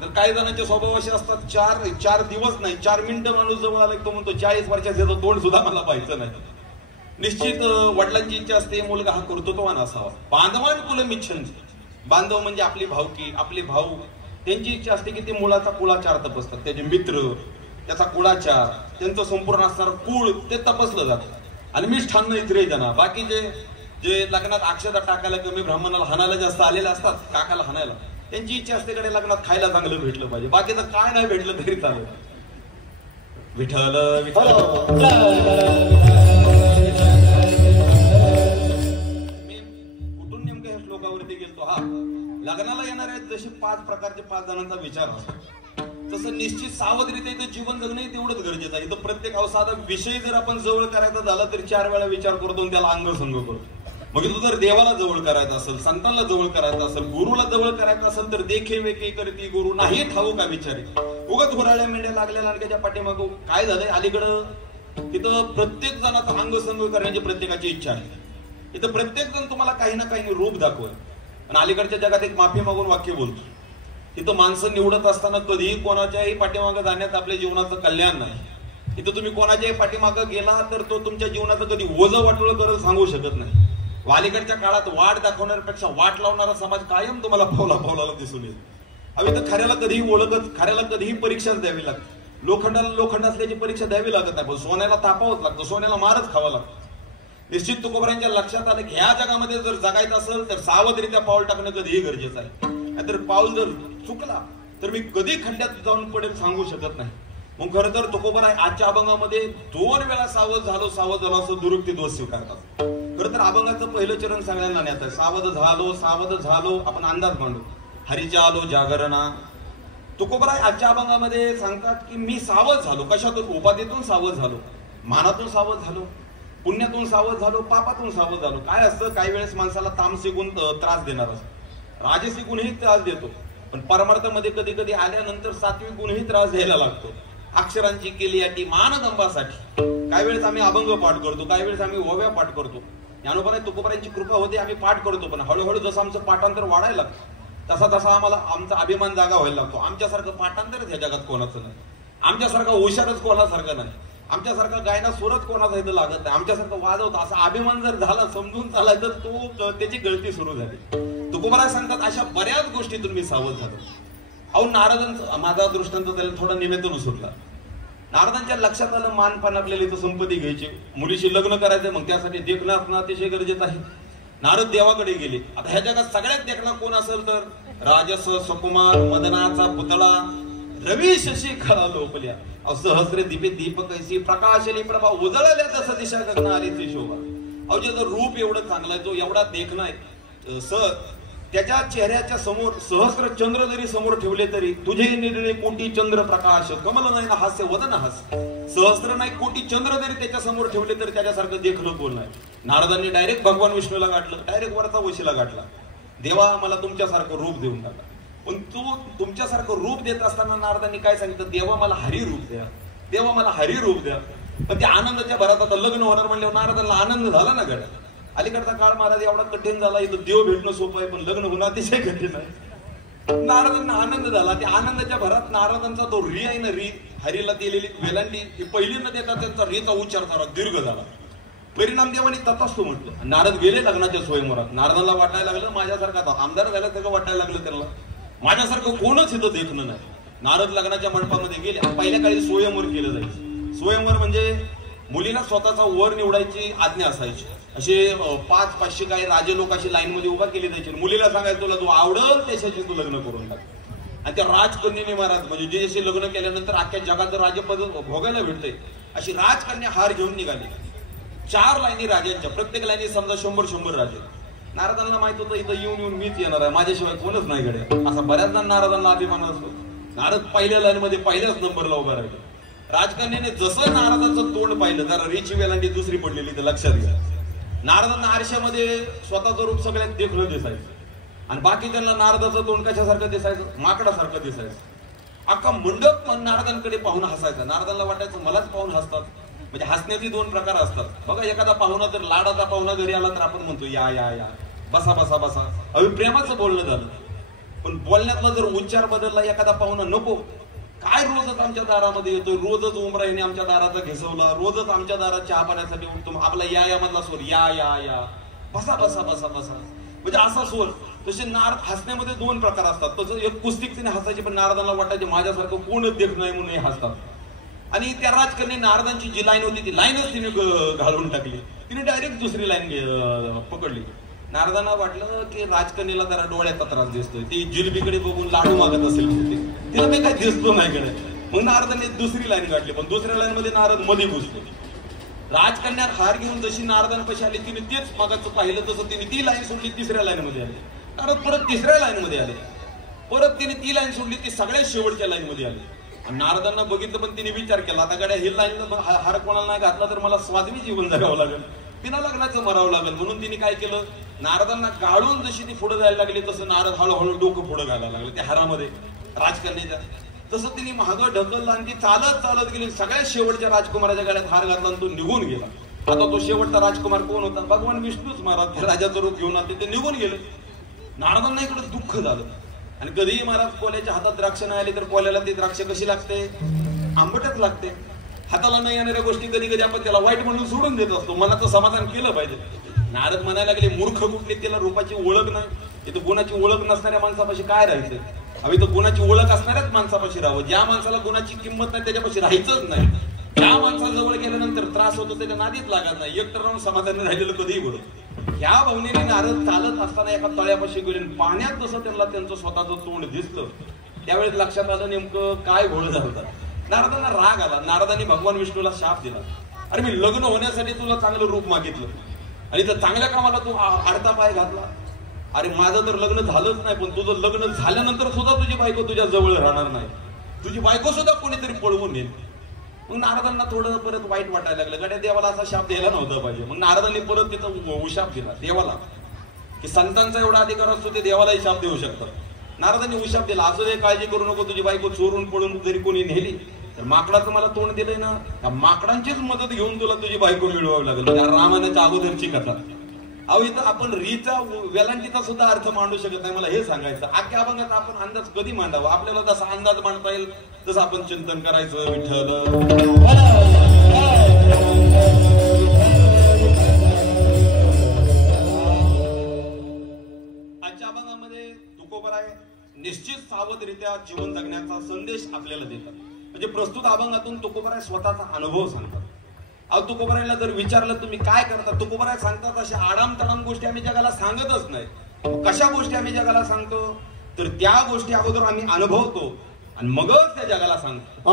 तर काही जणांचे स्वभाव असे असतात 4 दिवस नाही 4 मिनिटं माणूस जवळ आला की तो म्हणतो 40 वर्षाचं तोंड सुद्धा मला पाहायचं नाही. निश्चित वडिलांची इच्छा असते मुलगा हा कर्तृत्ववान असावा. बांधवान कुलम इच्छन्ते. बांधव म्हणजे आपली भावकी आपले भाऊ. त्यांची इच्छा असते की ते मुलाचा कुळाचार तपासतात. त्याचे मित्र त्याचा कुळाचार त्यांचं संपूर्ण असणारं कुळ ते तपासलं जातं. आणि मिष्ठान इतरे जना बाकीचे जे लग्नात अक्षता टाकायला कमी ब्राह्मणाला हाणायला जास्त आलेले असतात काकाला हाणायला त्यांची इच्छा असते कडे लग्नात खायला चांगलं भेटलं पाहिजे. बाकीचं काय नाही भेटलं तरी चालेल. विठ्ठल विठ्ठल मी कुठून नेमकं ह्या श्लोकावरती गेलतो. हा लग्नाला येणार आहेत जसे 5 प्रकारचे 5 जणांचा विचार असतो तसं निश्चित सावधरित्या इथं जीवन जगणं तेवढंच गरजेचं आहे. इथं प्रत्येक साधा विषय जर आपण जवळ करायचा झाला तर 4 वेळा विचार करतो आणि त्याला अंगसंग करतो. मग इथं जर देवाला जवळ करायचं असेल संतांना जवळ करायचं असेल गुरुला जवळ करायचं असेल तर देखे वेके करती गुरु नाही ठाऊ का विचारे. उगाच घोराळ्या मेंढ्या लागल्या लांडग्याच्या पाठीमागं काय झालंय अलीकडं तिथं प्रत्येक जणाचा अंगसंग करण्याची प्रत्येकाची इच्छा आहे. इथं प्रत्येक जण तुम्हाला काही ना काही रूप दाखवत आणि अलीकडच्या जगात एक माफी मागून वाक्य बोलतो. इथं माणसं निवडत असताना कधीही कोणाच्याही पाठीमागं जाण्यात आपल्या जीवनाचं कल्याण नाही. इथं तुम्ही कोणाच्याही पाठीमागं गेला तर तो तुमच्या जीवनाचं कधी ओझं वाटोळं करत सांगू शकत नाही. अलीकडच्या काळात वाट दाखवण्यापेक्षा वाट लावणारा समाज कायम तुम्हाला पावला दिसून येईल. अవి तर खऱ्याला कधीही ओळखत, खऱ्याला कधीही परीक्षाच द्यावी लागते. लोखंडाला लोखंड असल्याची परीक्षा द्यावी लागत नाही, पण सोन्याला तापावंच लागतं, सोन्याला मारच खावा लागतो. निश्चित तुकोबारांच्या लक्षात आलं की ह्या जगामध्ये जर जगायचं असेल तर सावधरित्या पाऊल टाकणं कधीही गरजेचं आहे. नाहीतर पाऊल जर चुकला तर मी कधी खड्ड्यात जाऊन पडेल सांगू शकत नाही. मग खरं तर तुकोबाराय आजच्या अभंगामध्ये 2 वेळा सावध झालो असं दुरुक्ती दोष स्वीकारतात. खरं तर अभंगाचं पहिलं चरण सगळ्यांना न्यायचं आहे. सावध झालो आपण अंदाज मांडू. हरीच्या आलो जागरणा. तुकोबाराय आजच्या अभंगामध्ये सांगतात की मी सावध झालो. कशातून? उपाधीतून सावध झालो, मानातून सावध झालो, पुण्यातून सावध झालो, पापातून सावध झालो. काय असतं, काही वेळेस माणसाला तामसी गुण त्रास देणार असतो, राजसी गुणही त्रास देतो, पण परमार्थामध्ये कधी कधी आल्यानंतर सात्विक गुणही त्रास द्यायला लागतो. अक्षरांची केली अटी मानदंबासाठी. काही वेळेस आम्ही अभंग पाठ करतो, काही वेळेस आम्ही ओव्या पाठ करतो. ज्ञानोबाने तुकोबारांची कृपा होते, आम्ही पाठ करतो, पण हळूहळू जसं आमचं पाठांतर वाढायला लागतं तसा तसा आम्हाला आमचा अभिमान जागा व्हायला लागतो. आमच्यासारखं पाठांतरच ह्या जगात कोणाचं नाही, आमच्यासारखा हुशारच कोणासारखं नाही, आमच्यासारखा गायना सुरत कोणाचा इथं लागत नाही, आमच्यासारखं वाजवतं असा अभिमान जर झाला समजून चालायचं तो त्याची गळती सुरू झाली. तुकोबाराय सांगतात अशा बऱ्याच गोष्टीतून मी सावध झालो. अहो नारदांचा माझा दृष्टांत त्याला थोडा निवेदन सुटला. नारदांच्या लक्षात आलं मानपान आपल्याला इथं संपत्ती घ्यायची, मुलीशी लग्न करायचं, मग त्यासाठी देखणं असणं अतिशय गरजेचं आहे. नारद देवाकडे गेले. आता ह्या जगात सगळ्यात देखणा कोण असेल तर राजस सुकुमार मदनाचा पुतळा रवी शशी खळा लोपल्या. सहस्र दीपे दीपक ऐसी प्रकाशली प्रभा उजळल्या तसं दिशा गगन आलीची शोभा. अहो जे रूप एवढं चांगलं आहे, जो एवढा देखणा आहे, त्याच्या चेहऱ्याच्या समोर सहस्र चंद्र जरी समोर ठेवले तरी तुझे निर्णय कोटी चंद्र प्रकाश कमल नाही ना हास्य वदन हास. सहस्र नाही कोटी चंद्र जरी त्याच्या समोर ठेवले तरी त्याच्यासारखं देखणं कोण नाही. नारदांनी डायरेक्ट भगवान विष्णूला गाठलं, डायरेक्ट वरचा वशीला गाठला. देवा मला तुमच्यासारखं रूप देऊन टाका. पण तुमच्यासारखं रूप देत असताना नारदांनी काय सांगितलं, देवा मला हरी रूप द्या, देवा मला हरी रूप द्या. पण त्या आनंदाच्या भरात आता लग्न होणार म्हणल्यावर नारदांना आनंद झाला ना गड्या. अलीकडचा काळ महाराज एवढा कठीण झाला, इथं देव भेटणं सोपं आहे पण लग्न होणं अतिशय कठीण आहे. नारदांना आनंद झाला. त्या आनंदाच्या भरात नारदांचा तो री आहे ना, री हरीला दिलेली वेलांटी पहिली न देता त्यांचा रीचा उच्चार झाला, दीर्घ झाला. परिणाम देवानी तथास्तु म्हटलं. नारद गेले लग्नाच्या स्वयंवरात. नारदाला वाटायला लागलं माझ्यासारखा आमदार झाला सगळं वाटायला लागलं त्यांना, माझ्यासारखं कोणच इथं देखणं नाही. नारद लग्नाच्या मंडपामध्ये गेले. पहिल्या काळी स्वयंवर केलं जायचं. स्वयंवर म्हणजे मुलीला स्वतःचा वर निवडायची आज्ञा असायची. असे 500-500 काही राजे लोक अशी लाईन मध्ये उभा केली जायची. मुलीला सांगायचं तुला जो आवडल त्याच्याशी तू लग्न करून टाक. आणि त्या राजकन्येने महाराज म्हणजे जे असे लग्न केल्यानंतर अख्ख्या जगाचं राजपद भोगायला भेटतंय अशी राजकन्या हार घेऊन निघाली. 4 लाईनी राजांच्या, प्रत्येक लाईनी समजा 100-100 राजे. नारदांना माहित होतं इथं येऊन मीच येणार आहे, माझ्याशिवाय कोणच नाही गड्या. असा बऱ्याचदा नारदांना अभिमान असतो. नारद पहिल्या लाईन मध्ये पहिल्याच नंबरला उभा राहिले. राजकन्याने जसं नारदाचं तोंड पाहिलं, जरा रीची वेलांटी दुसरी पडलेली तर लक्षात घ्या. नारदांना आरशामध्ये स्वतःचं रूप सगळ्यात देखणं दिसायचं आणि बाकीच्यांना नारदाचं तोंड कशासारखं दिसायचं, माकडासारखं दिसायचं. अख्खा मंडप नारदांकडे पाहून हसायचा. नारदांना वाटायचं मलाच पाहून हसतात. म्हणजे हसण्याचे 2 प्रकार असतात बघा. एखादा पाहुणा जर लाडाचा पाहुणा घरी आला तर आपण म्हणतो या या या, बसा बसा बसा, अవి प्रेमाचं बोलणं झालं. पण बोलण्यातला जर उच्चार बदलला, एखादा पाहुणा नको काय रोजच आमच्या दारामध्ये येतोय, रोजच उमराईने आमच्या दाराचा घेसवला, रोजच आमच्या दारात चहा पाण्यासाठी उठतो, आपला या या मधला स्वर या या या, बसा बसा बसा बसा, म्हणजे असा स्वर. तसे नारद हसण्यामध्ये 2 प्रकार असतात. तसं एक कुस्तिकतीने हसायचे, पण नारदांना वाटायचे माझ्यासारखं कोणच देख नाही म्हणून हसतात. आणि त्या राजकन्या नारदांची जी लाईन होती ती लाईनच तिने घालून टाकली. तिने डायरेक्ट दुसरी लाईन पकडली. नारदांना वाटलं की राजकन्याला जरा डोळ्याचा त्रास दिसतोय, ती जिलबीकडे बघून लाडू मागत असेल, तिला मी काय दिसतो नाही कडे. मग नारदांनी दुसरी लाईन काढली, पण दुसऱ्या लाईन मध्ये नारद मध्ये घुसले. राजकन्या हार घेऊन जशी नारदांपाशी आली, तिने तेच मागाचं पाहिलं तसं तिने ती लाईन सोडली, तिसऱ्या लाईन मध्ये आली. नारद परत तिसऱ्या लाईन मध्ये आले, परत तिने ती लाईन सोडली, ती सगळ्यात शेवटच्या लाईन मध्ये आली. आणि नारदांना बघितलं, पण तिने विचार केला आता गाड्या ही लाईन हार कोणाला नाही घातला तर मला स्वाधीन जीवन जगावं लागेल, तिला लग्नाचं मरावं लागेल. म्हणून तिने काय केलं, नारदांना गाळून जशी ती पुढे जायला लागली तसं नारद हळूहळू डोकं पुढे घालायला लागले त्या हारामध्ये राजकन्याच्या. तसं तिने मागं ढकललं आणि ती चालत चालत गेली. सगळ्यात शेवटच्या राजकुमाराच्या गाड्यात हार घातला आणि तो निघून गेला. आता तो शेवटचा राजकुमार कोण होता, भगवान विष्णूच महाराज. त्या राजाचं रूप घेऊन आले, ते निघून गेले. नारदांना इकडे दुःख झालं. आणि कधीही महाराज कोल्याच्या हातात द्राक्ष नाही आली तर कोल्याला ती द्राक्ष कशी लागते? आंबटच लागते. हाताला नाही येणाऱ्या गोष्टी कधी कधी आपण त्याला वाईट म्हणून सोडून देत असतो. मनाचं समाधान केलं पाहिजे. नारद म्हणायला लागले मूर्ख कुठले, त्याला रूपाची ओळख नाही, इथं गुणाची ओळख नसणाऱ्या माणसापाशी काय राहायचं? अभि तर गुणाची ओळख असणाऱ्याच माणसापाशी राहावं. ज्या माणसाला गुणाची किंमत नाही त्याच्यापाशी राहायचंच नाही. ज्या माणसाजवळ गेल्यानंतर त्रास होतो त्याच्या नादीत लागत नाही. एकटं राहून समाधान राहिलेलं कधीही बरं. ह्या भावनेने नारद चालत असताना एका तळ्यापाशी गेले. पाण्यात जसं त्यांना त्यांचं स्वतःचं तोंड दिसलं त्यावेळेस लक्षात आलं नेमकं काय घोळ झाला. नारदांना राग आला. नारदांनी भगवान विष्णूला शाप दिला. अरे मी लग्न होण्यासाठी तुला चांगलं रूप मागितलं आणि तर चांगल्या कामाला तू आडता पाय घातला. अरे माझं तर लग्न झालंच नाही, पण तुझं लग्न झाल्यानंतर सुद्धा तुझी बायको तुझ्या जवळ राहणार नाही. तुझी बायको सुद्धा कोणीतरी पळवून नेईल. मग नारदांना थोडं परत वाईट वाटायला लागलं. गड्या देवाला असा शाप द्यायला नव्हता पाहिजे. मग नारदांनी परत तिथं उशाप दिला देवाला की संतांचा एवढा अधिकार असतो ते देवालाही शाप देऊ शकतात. नारदांनी उशाप दिला, असं दे काळजी करू नको, तुझी बायको चोरून पळून जरी कोणी नेली तर माकडाचं मला तोंड दिलंय ना, त्या माकडांचीच मदत घेऊन तुला तुझी बायको मिळवावी लागेल. त्या रामायणाच्या अगोदरची कथा. अहो इथं आपण रीचा वेलांटीचा सुद्धा अर्थ मांडू शकत नाही. मला हे सांगायचं आख्या अभंगात आपण अंदाज कधी मांडावा? आपल्याला जसा अंदाज मांडता येईल तसं आपण चिंतन करायचं. विठ्ठल आजच्या अभंगामध्ये तुकोबराय निश्चित सावधरित्या जीवन जगण्याचा संदेश आपल्याला देतात. म्हणजे प्रस्तुत अभंगातून तुकोबराय स्वतःचा अनुभव सांगतात. अहो तुकोबरायला जर विचारलं तुम्ही काय करता, तुकोबराय सांगतात अशा आडाम तडाम गोष्टी आम्ही जगाला सांगतच नाही. कशा गोष्टी आम्ही जगाला सांगतो तर त्या गोष्टी अगोदर आम्ही अनुभवतो आणि मगच त्या जगाला सांगतो.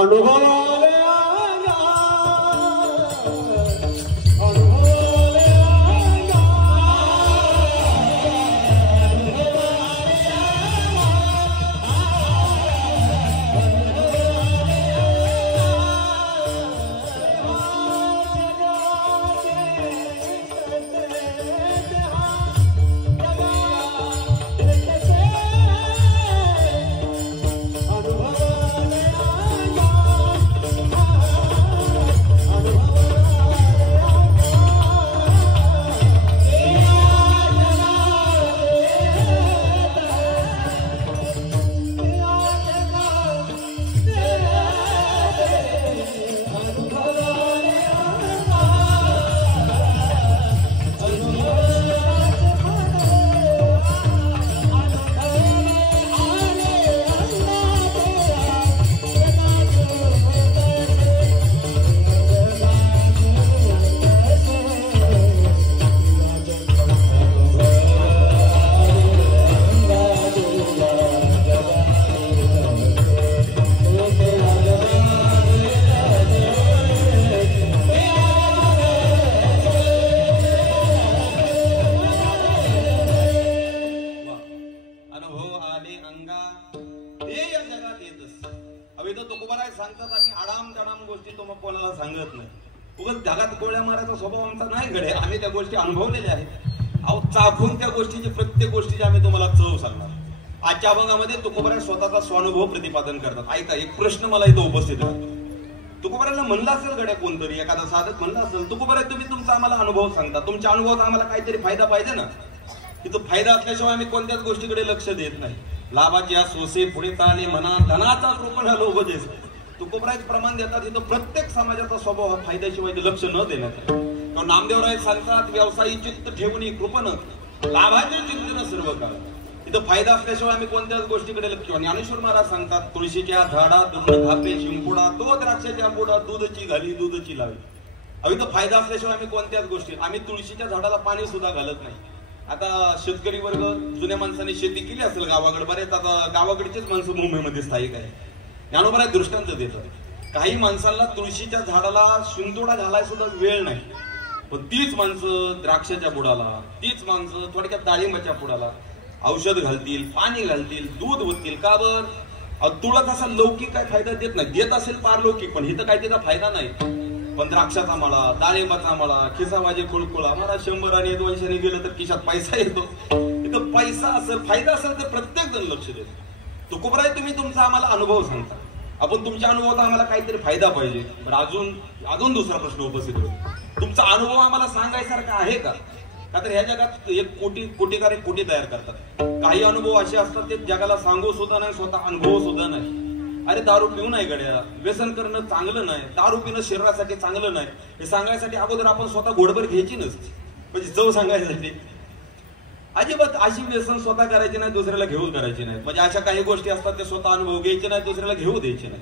अनुभवलेल्या आहेत. अहो चाखून त्या गोष्टीची प्रत्येक गोष्टीची आम्ही तुम्हाला चव सांगणार. आजच्या अभंगामध्ये तुकोबराय स्वतःचा स्वानुभव प्रतिपादन करतात. ऐका, एक प्रश्न मला इथं उपस्थित राहतो. तुकोबरायला म्हणलं असेल गड्या कोणतरी, एखादा साधक म्हणलं असेल, तुकोबराय तुम्ही तुमचा आम्हाला अनुभव सांगता, तुमच्या अनुभवाचा आम्हाला काहीतरी फायदा पाहिजे ना. तिथं फायदा असल्याशिवाय आम्ही कोणत्याच गोष्टीकडे लक्ष देत नाही. लाभाच्या सोसे पुढे चाले म्हणा, धनाचा कृपण लोभ देस. तुकोबरायच प्रमाण देतात इथं प्रत्येक समाजाचा स्वभाव हा फायद्याशिवाय लक्ष न देण्यात. नामदेवराय सांगतात व्यवसायी चित्त ठेवून कृपण लाभाचे चिंतन सर्व काळ. इथं फायदा असल्याशिवाय आम्ही कोणत्याच गोष्टीकडे लक्ष. ज्ञानेश्वर महाराज सांगतात तुळशीच्या झाडात दूध घापे शिंपुडा, तो द्राक्षाच्या बुडा दूधची घाली दूधची लावी. अहो इथं फायदा असल्याशिवाय आम्ही कोणत्याच गोष्टी. आम्ही तुळशीच्या झाडाला पाणी सुद्धा घालत नाही. आता शेतकरी वर्ग जुन्या माणसांनी शेती केली असेल गावाकडे, बरेच आता गावाकडचेच माणसं मुंबईमध्ये स्थायिक आहे. ज्ञानोबराय दृष्टांत देतात. काही माणसांना तुळशीच्या झाडाला शिंतोडा घालाय सुद्धा वेळ नाही, पण तीच माणसं द्राक्षाच्या बुडाला, तीच माणसं थोडक्यात डाळिंबाच्या बुडाला औषध घालतील, पाणी घालतील, दूध ओततील. का बर? तुळस असा लौकिक काय फायदा देत नाही. देत असेल पारलौकिक, पण इथं काय त्याचा फायदा नाही. पण द्राक्षाचा मळा, डाळिंबाचा मळा, खिसा माझे खुळखुळा, मला 100 आणि 200 गेलं तर खिशात पैसा येतो. इथं पैसा असेल, फायदा असेल तर प्रत्येक जण लक्ष देतो. तुकोबराय तुम्ही तुमचा आम्हाला अनुभव सांगता, आपण तुमच्या अनुभवाचा आम्हाला काहीतरी फायदा पाहिजे. पण अजून दुसरा प्रश्न उपस्थित होतो, तुमचा अनुभव आम्हाला सांगायसारखा आहे का? का तर ह्या जगात एक कोटीकार एक कोटी तयार करतात. काही अनुभव असे असतात ते जगाला सांगू सुद्धा नाही, स्वतः अनुभव सुद्धा नाही. अरे दारू पिऊ नाही गड्या, व्यसन करणं चांगलं नाही, दारू पिणं शरीरासाठी चांगलं नाही हे सांगायसाठी अगोदर आपण स्वतः घोडभर घ्यायची नसते, म्हणजे चव सांगायसाठी. अजिबात अशी व्यसन स्वतः करायची नाही, दुसऱ्याला घेऊन करायची नाही. म्हणजे अशा काही गोष्टी असतात ते स्वतः अनुभव घ्यायचे नाही, दुसऱ्याला घेऊ द्यायचे नाही.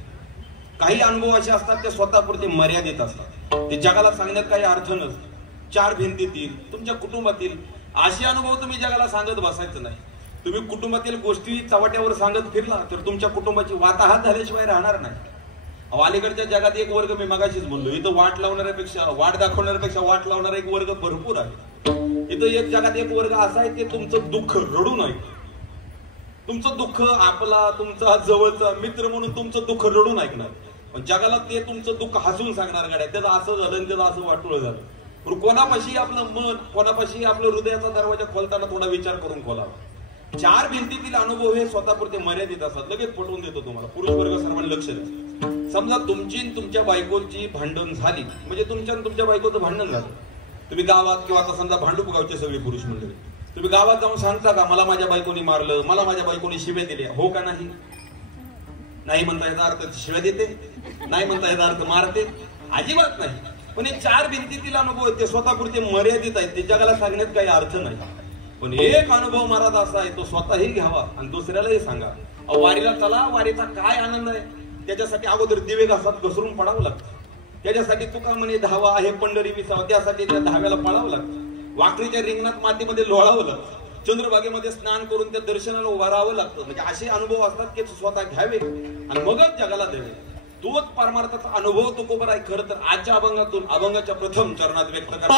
काही अनुभव असे असतात ते स्वतःपुरते मर्यादित असतात, ते जगाला सांगण्यात काही अर्थ नसतो. 4 भिंतीतील तुमच्या कुटुंबातील असे अनुभव तुम्ही जगाला सांगत बसायचं नाही. तुम्ही कुटुंबातील गोष्टी चव्हाट्यावर सांगत फिरला तर तुमच्या कुटुंबाची वाताहात झाल्याशिवाय राहणार नाही. अलीकडच्या जगात एक वर्ग, मी मगाशीच म्हणलो, इथं वाट लावणाऱ्यापेक्षा वाट दाखवणाऱ्यापेक्षा वाट लावणारा एक वर्ग भरपूर आहे. इथं एक जगात एक वर्ग असा आहे ते तुमचं दुःख रडू नये. तुमचं दुःख आपला तुमचा जवळचा मित्र म्हणून तुमचं दुःख रडून ऐकणार, पण जगाला ते तुमचं दुःख हसून सांगणार गाड्या त्याचं असं झालं त्याचं असं वाटोळ झालं. कोणापाशी आपलं मन, कोणापाशी आपलं हृदयाचा दरवाजा खोलताना थोडा विचार करून खोलावा. 4 भिंतीतील अनुभव हे स्वतःपुरते मर्यादित असतात. लगेच पटवून देतो तुम्हाला, पुरुष वर्ग सर्वांना लक्ष द्या. समजा तुमची तुमच्या बायकोची भांडण झाली, म्हणजे तुमच्या बायकोचं भांडण झालं. तुम्ही गावात किंवा आता समजा भांडूप गावचे सगळे पुरुष मंडळी, तुम्ही गावात जाऊन सांगता का मला माझ्या बायकोनी मारलं, मला माझ्या बायकोनी शिव्या दिल्या, हो का नाही? नाही म्हणता याचा अर्थ शिव्या देते, नाही म्हणता याचा अर्थ मारते, अजिबात नाही. पण हे 4 भिंतीतील अनुभव आहेत ते स्वतःपुरते मर्यादित आहेत, ते जगाला सांगण्यात काही अर्थ नाही. पण एक अनुभव महाराज असा आहे तो स्वतःही घ्यावा आणि दुसऱ्यालाही सांगा. वारीला चला, वारीचा काय आनंद आहे. त्याच्यासाठी अगोदर दिवे घासात घसरून पडावं लागतं. त्याच्यासाठी तुका म्हणे धावा आहे पंढरी विसावा, त्यासाठी त्या धाव्याला पळावं लागतं. वाकरीच्या रिंगणात मातीमध्ये लोळावं लागतं. चंद्रभागेमध्ये स्नान करून त्या दर्शनाला उभारावं लागतं. म्हणजे असे अनुभव असतात की स्वतः घ्यावे आणि मगच जगाला द्यावे. तोच परमार्थाचा अनुभव तो कोबर आहे. खरं तर आजच्या अभंगातून अभंगाच्या प्रथम चरणात व्यक्त करतात.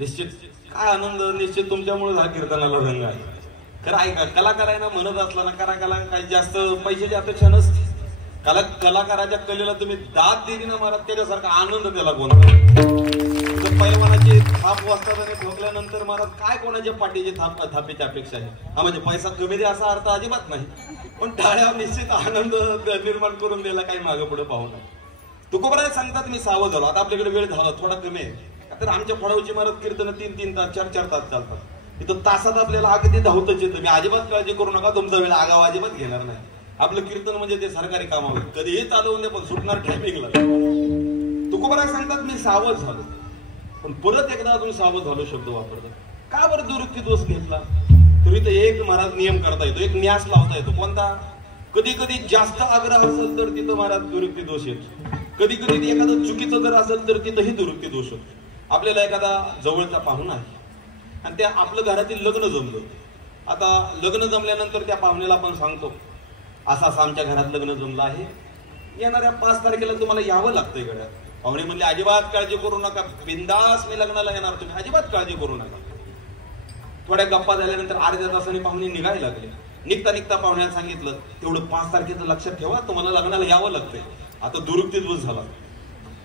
निश्चित काय आनंद, निश्चित तुमच्यामुळे हा कीर्तनाला रंग आहे. खरं ऐका, कलाकार आहे ना म्हणत असला ना करा काही जास्त पैशाची अपेक्षा नसते. कलाकाराच्या कलेला तुम्ही दाद दिली ना महाराज, त्याच्यासारखा आनंद त्याला कोणता. पैलवानाची थाप वाजतात आणि ठोकल्यानंतर महाराज काय कोणाच्या पाठीची थापीची अपेक्षा आहे. हा म्हणजे पैसा कमी दे असा अर्थ अजिबात नाही, पण टाळ्या निश्चित आनंद निर्माण करून द्यायला काही मागं पुढे पाहू नये. तुकोबराज सांगतात मी सावध झालो. आता आपल्याकडे वेळ झाला थोडा कमी आहे, तर आमच्या फळावची महाराज कीर्तन 3-3 तास 4-4 तास चालतात. इथं तासात आपल्याला अगदी धावतच येतं. मी अजिबात काळजी करू नका, तुमचा वेळ आगाव अजिबात घेणार नाही. आपलं कीर्तन म्हणजे ते सरकारी काम आहे, कधीही चालवून दे पण सुटणार टायमिंगला. तुकोबाराय सांगतात मी सावध झालो, पण परत एकदा अजून सावध झालो शब्द वापरतात. का बरं दुरुक्ती दोष घेतला? तर इथं एक महाराज नियम करता येतो, एक न्यास लावता येतो. कोणता? कधी कधी जास्त आग्रह असेल तर तिथं महाराज दुरुक्ती दोष येतो. कधी कधी एखादं चुकीचं जर असेल तर तिथंही दुरुक्ती दोष होतो. आपल्याला एखादा जवळचा पाहुणा आहे आणि त्या आपलं घरातील लग्न जमलं. आता लग्न जमल्यानंतर त्या पाहुण्याला आपण सांगतो असं असं आमच्या घरात लग्न जमलं आहे, येणाऱ्या 5 तारखेला तुम्हाला यावं लागतंय गड्या. पाहुणे म्हणले अजिबात काळजी करू नका, बिंदास मी लग्नाला येणार, तुम्ही अजिबात काळजी करू नका. थोड्या गप्पा झाल्यानंतर अर्ध्या तासाने पाहुणे निघायला लागले. निघता निघता पाहुण्याला सांगितलं तेवढं 5 तारखेचं लक्षात ठेवा, तुम्हाला लग्नाला यावं लागतंय. आता दुरुक्ती दोष झाला.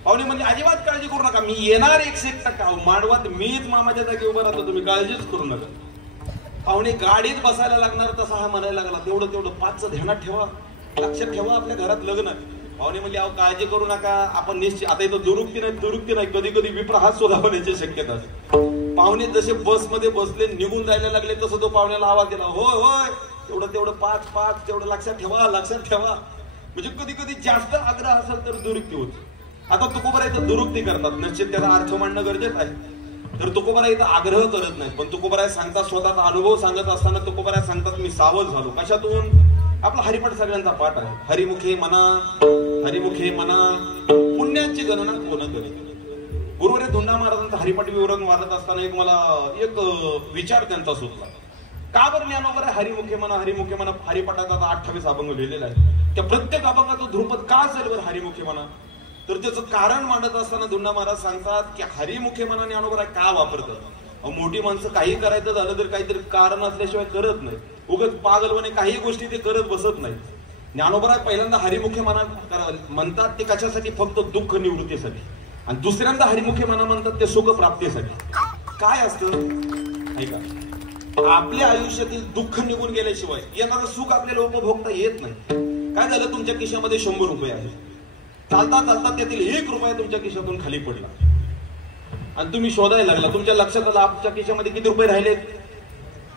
पाहुणे म्हणजे अजिबात काळजी करू नका, मी येणार 101%. मांडवात मीच मामाच्या जागी उभं राहतो, तुम्ही काळजीच करू नका. पाहुणे गाडीत बसायला लागणार तसा हा म्हणायला लागला, तेवढं 5चं ध्यानात ठेवा, लक्षात ठेवा, आपल्या घरात लग्न आहे. पाहुणे म्हणजे अहो काळजी करू नका, आपण निश्चित. आता इथं दुरुक्ती नाही, कधी कधी विप्र हात सुद्धा होण्याची शक्यता असते. पाहुणे जसे बसमध्ये बसले निघून जायला लागले तसं तो पाहुण्याला आवाज दिला, होय होय तेवढं 5 तेवढं लक्षात ठेवा. म्हणजे कधी कधी जास्त आग्रह असेल तर दुरुक्ती होती. आता तुकोबाराय इथं दुरुक्ती करतात, निश्चित त्याचा अर्थ मांडणं गरजेचं आहे. तर तुकोबाराय इथं आग्रह करत नाहीत, पण तुकोबाराय सांगतात, स्वतःचा अनुभव सांगत असताना तुकोबाराय सांगतात मी सावध झालो. कशातून? आपला हरिपाठ सगळ्यांचा पाठ आहे, हरिमुखे मना पुण्याची गणना कोण करेल. गुरुवारी धुंडा महाराजांचा हरिपाठ विवरण वाचत असताना एक विचार त्यांचा सुचला. का बरं ज्ञानोबर हरिमुखे म्हणा हरिपाठाचा 28 अभंग लिहिलेला आहे, त्या प्रत्येक अभंगाचं ध्रुपद का असेल बरं हरिमुखे म्हणा? तर त्याचं कारण मांडत असताना धुंडा महाराज सांगतात की हरिमुखे म्हणा ज्ञानोबर का वापरतात? मोठी माणसं काही करायचं झालं तर काहीतरी कारण असल्याशिवाय करत नाही, उगाच पागलपणे काही गोष्टी ते करत बसत नाही. ज्ञानोबराय पहिल्यांदा हरिमुखे म्हणतात ते कशासाठी? फक्त दुःख निवृत्तीसाठी. आणि दुसऱ्यांदा हरिमुखे म्हणतात ते सुख प्राप्तीसाठी. काय असतं ऐका, आपल्या आयुष्यातील दुःख निघून गेल्याशिवाय येणारं सुख आपल्याला उपभोगता येत नाही. काय झालं, तुमच्या खिशामध्ये 100 रुपये आहे, चालता त्यातील 1 रुपया तुमच्या खिशातून खाली पडला आणि तुम्ही शोधायला लागला. तुमच्या लक्षात आलं आपल्या खिशामध्ये किती रुपये राहिलेत?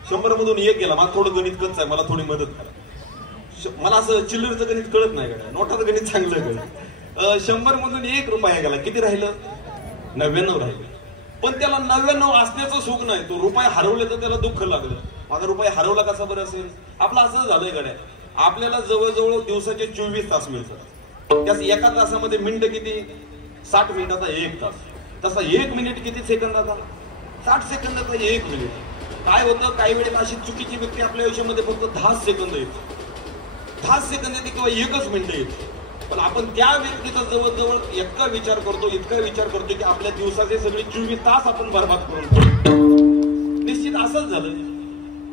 100 मधून 1 गेला. मला थोडं गणित कच्चं आहे, मला थोडी मदत करा. मला असं चिल्लरचं गणित कळत नाही का, नोटाचं गणित चांगलं कळत. 100 मधून 1 रुपया गेला, किती राहिलं? 99 राहिलं. पण त्याला 99 असण्याचं सुख नाही, तो रुपये हरवले तर त्याला दुःख लागलं. माझा रुपये हरवला कसा बरं असेल? आपलं असं झालंय गड्या, आपल्याला जवळजवळ दिवसाचे 24 तास मिळतात. त्यास एका तासामध्ये मिनिट किती? 60 मिनिटाचा 1 तास. तसा 1 मिनिट किती सेकंदाचा? 60 सेकंदाचा 1 मिनिट. काय होतं, काही वेळेला अशी चुकीची व्यक्ती आपल्या आयुष्यामध्ये फक्त 10 सेकंद येते, 10 सेकंद येते किंवा 1च मिनिट येते. पण आपण त्या व्यक्तीचा जवळजवळ इतका विचार करतो की आपल्या दिवसाचे सगळे 24 तास आपण बरबाद करून टाकतो. निश्चित असंच झालं.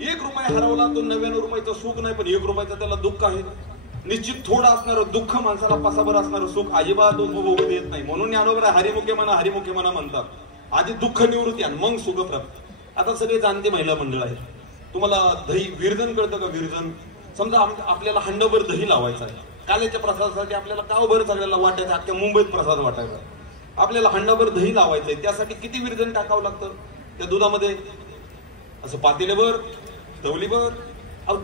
1 रुपया हरवला, तो 99 रुपयाचं सुख नाही, पण 1 रुपयाचं त्याला दुःख आहे. निश्चित थोडं असणारं दुःख माणसाला पसाभर असणारं सुख अजिबात उपभोगू देत नाही. म्हणून ज्ञानोबराय हरिमुखे म्हणा म्हणतात. आधी दुःख निवृत्ती आणि मग सुख प्राप्ती. आता सगळे जाणते महिला मंडळ आहे. तुम्हाला दही विरजन कळतं का? विरजन समजा आपल्याला हंडभर दही लावायचं आहे. कालेच्या प्रसादासाठी आपल्याला गावभर सगळ्याला वाटायचं, अख्ख्या मुंबईत प्रसाद वाटायचा. आपल्याला हंडाभर दही लावायचंय, त्यासाठी किती विरजन टाकावं लागतं त्या दुधामध्ये? असं पातेलेभर, तवलीभर,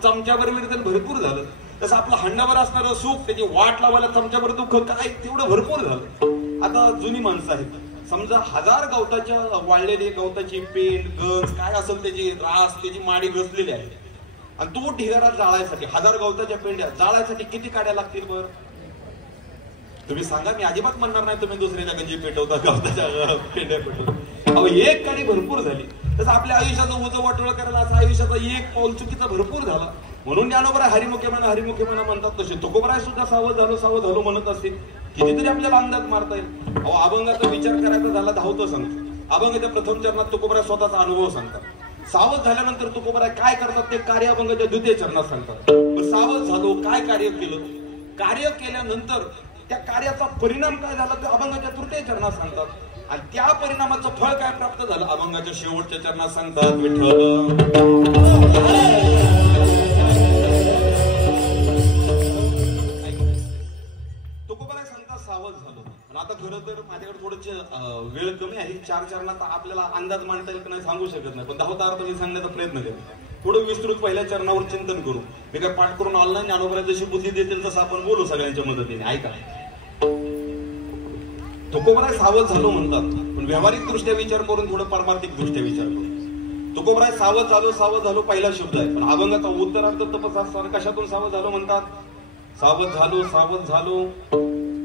चमच्याभर विरजन भरपूर झालं. तसं आपलं हंडाभर असणारं सुख त्याची वाट लावायला चमच्याभर दुःख काय तेवढं भरपूर झालं. आता जुनी माणसं आहेत, समजा 1000 गवताच्या वाळलेली गवताची पेंड गंज काय असेल त्याची रास त्याची माडी घसलेली आहे आणि तो ढिगारा जाळायसाठी 1000 गवताच्या पेंड्या जाळायसाठी किती काड्या लागतील बर? तुम्ही सांगा. मी अजिबात म्हणणार नाही तुम्ही दुसऱ्याच्या गंजी पेटवता, गवताच्या पेंड्या पेटवता. अहो 1 काडी भरपूर झाली. तसं आपल्या आयुष्याचं उजं वाटोळ करायला असं आयुष्याचा 1 पाऊल चुकीचा भरपूर झाला. म्हणून ज्ञानोबराय हरिमुखे म्हणा म्हणतात. तसे तुकोबाराय सुद्धा सावध झालो म्हणत असतील. कितीतरी आपल्याला अंदाज मारता येईल. अहो अभंगाचा विचार करायचा झाला धावतो सांगतो. अभंगाच्या प्रथम चरणात तुकोबाराय स्वतःचा अनुभव सांगतात. सावध झाल्यानंतर तुकोबाराय काय करतात ते कार्य अभंगाच्या 2य चरणात सांगतात. सावध झालो, काय कार्य केलं, कार्य केल्यानंतर त्या कार्याचा परिणाम काय झाला ते अभंगाच्या 3य चरणात सांगतात. आणि त्या परिणामाचं फळ काय प्राप्त झालं अभंगाच्या शेवटच्या चरणात सांगतात. विठ्ठल तुकोबाराय सांगतात सावध झालो. आता खरं तर माझ्याकडे थोडं वेळ कमी आहे, 4 चरणाचा आपल्याला अंदाज मांडता येईल की नाही सांगू शकत नाही, पण 10 अर्थ मी सांगण्याचा प्रयत्न करतो. थोडं विस्तृत पहिल्या चरणावर चिंतन करू. मी काय पाठ करून ऑनलाईन ज्ञानोबा जशी बुद्धी देतील तसं आपण बोलू सगळ्यांच्या मदतीने. ऐका, तुकोबराय सावध झालो म्हणतात, पण व्यावहारिक दृष्ट्या विचार करून थोडं पारमार्थिक दृष्ट्या विचार करू. तुकोबराय सावध झालो पहिला शब्द आहे, पण अभंगाचा उत्तरार्थ तपस असताना कशातून सावध झालो म्हणतात? सावध झालो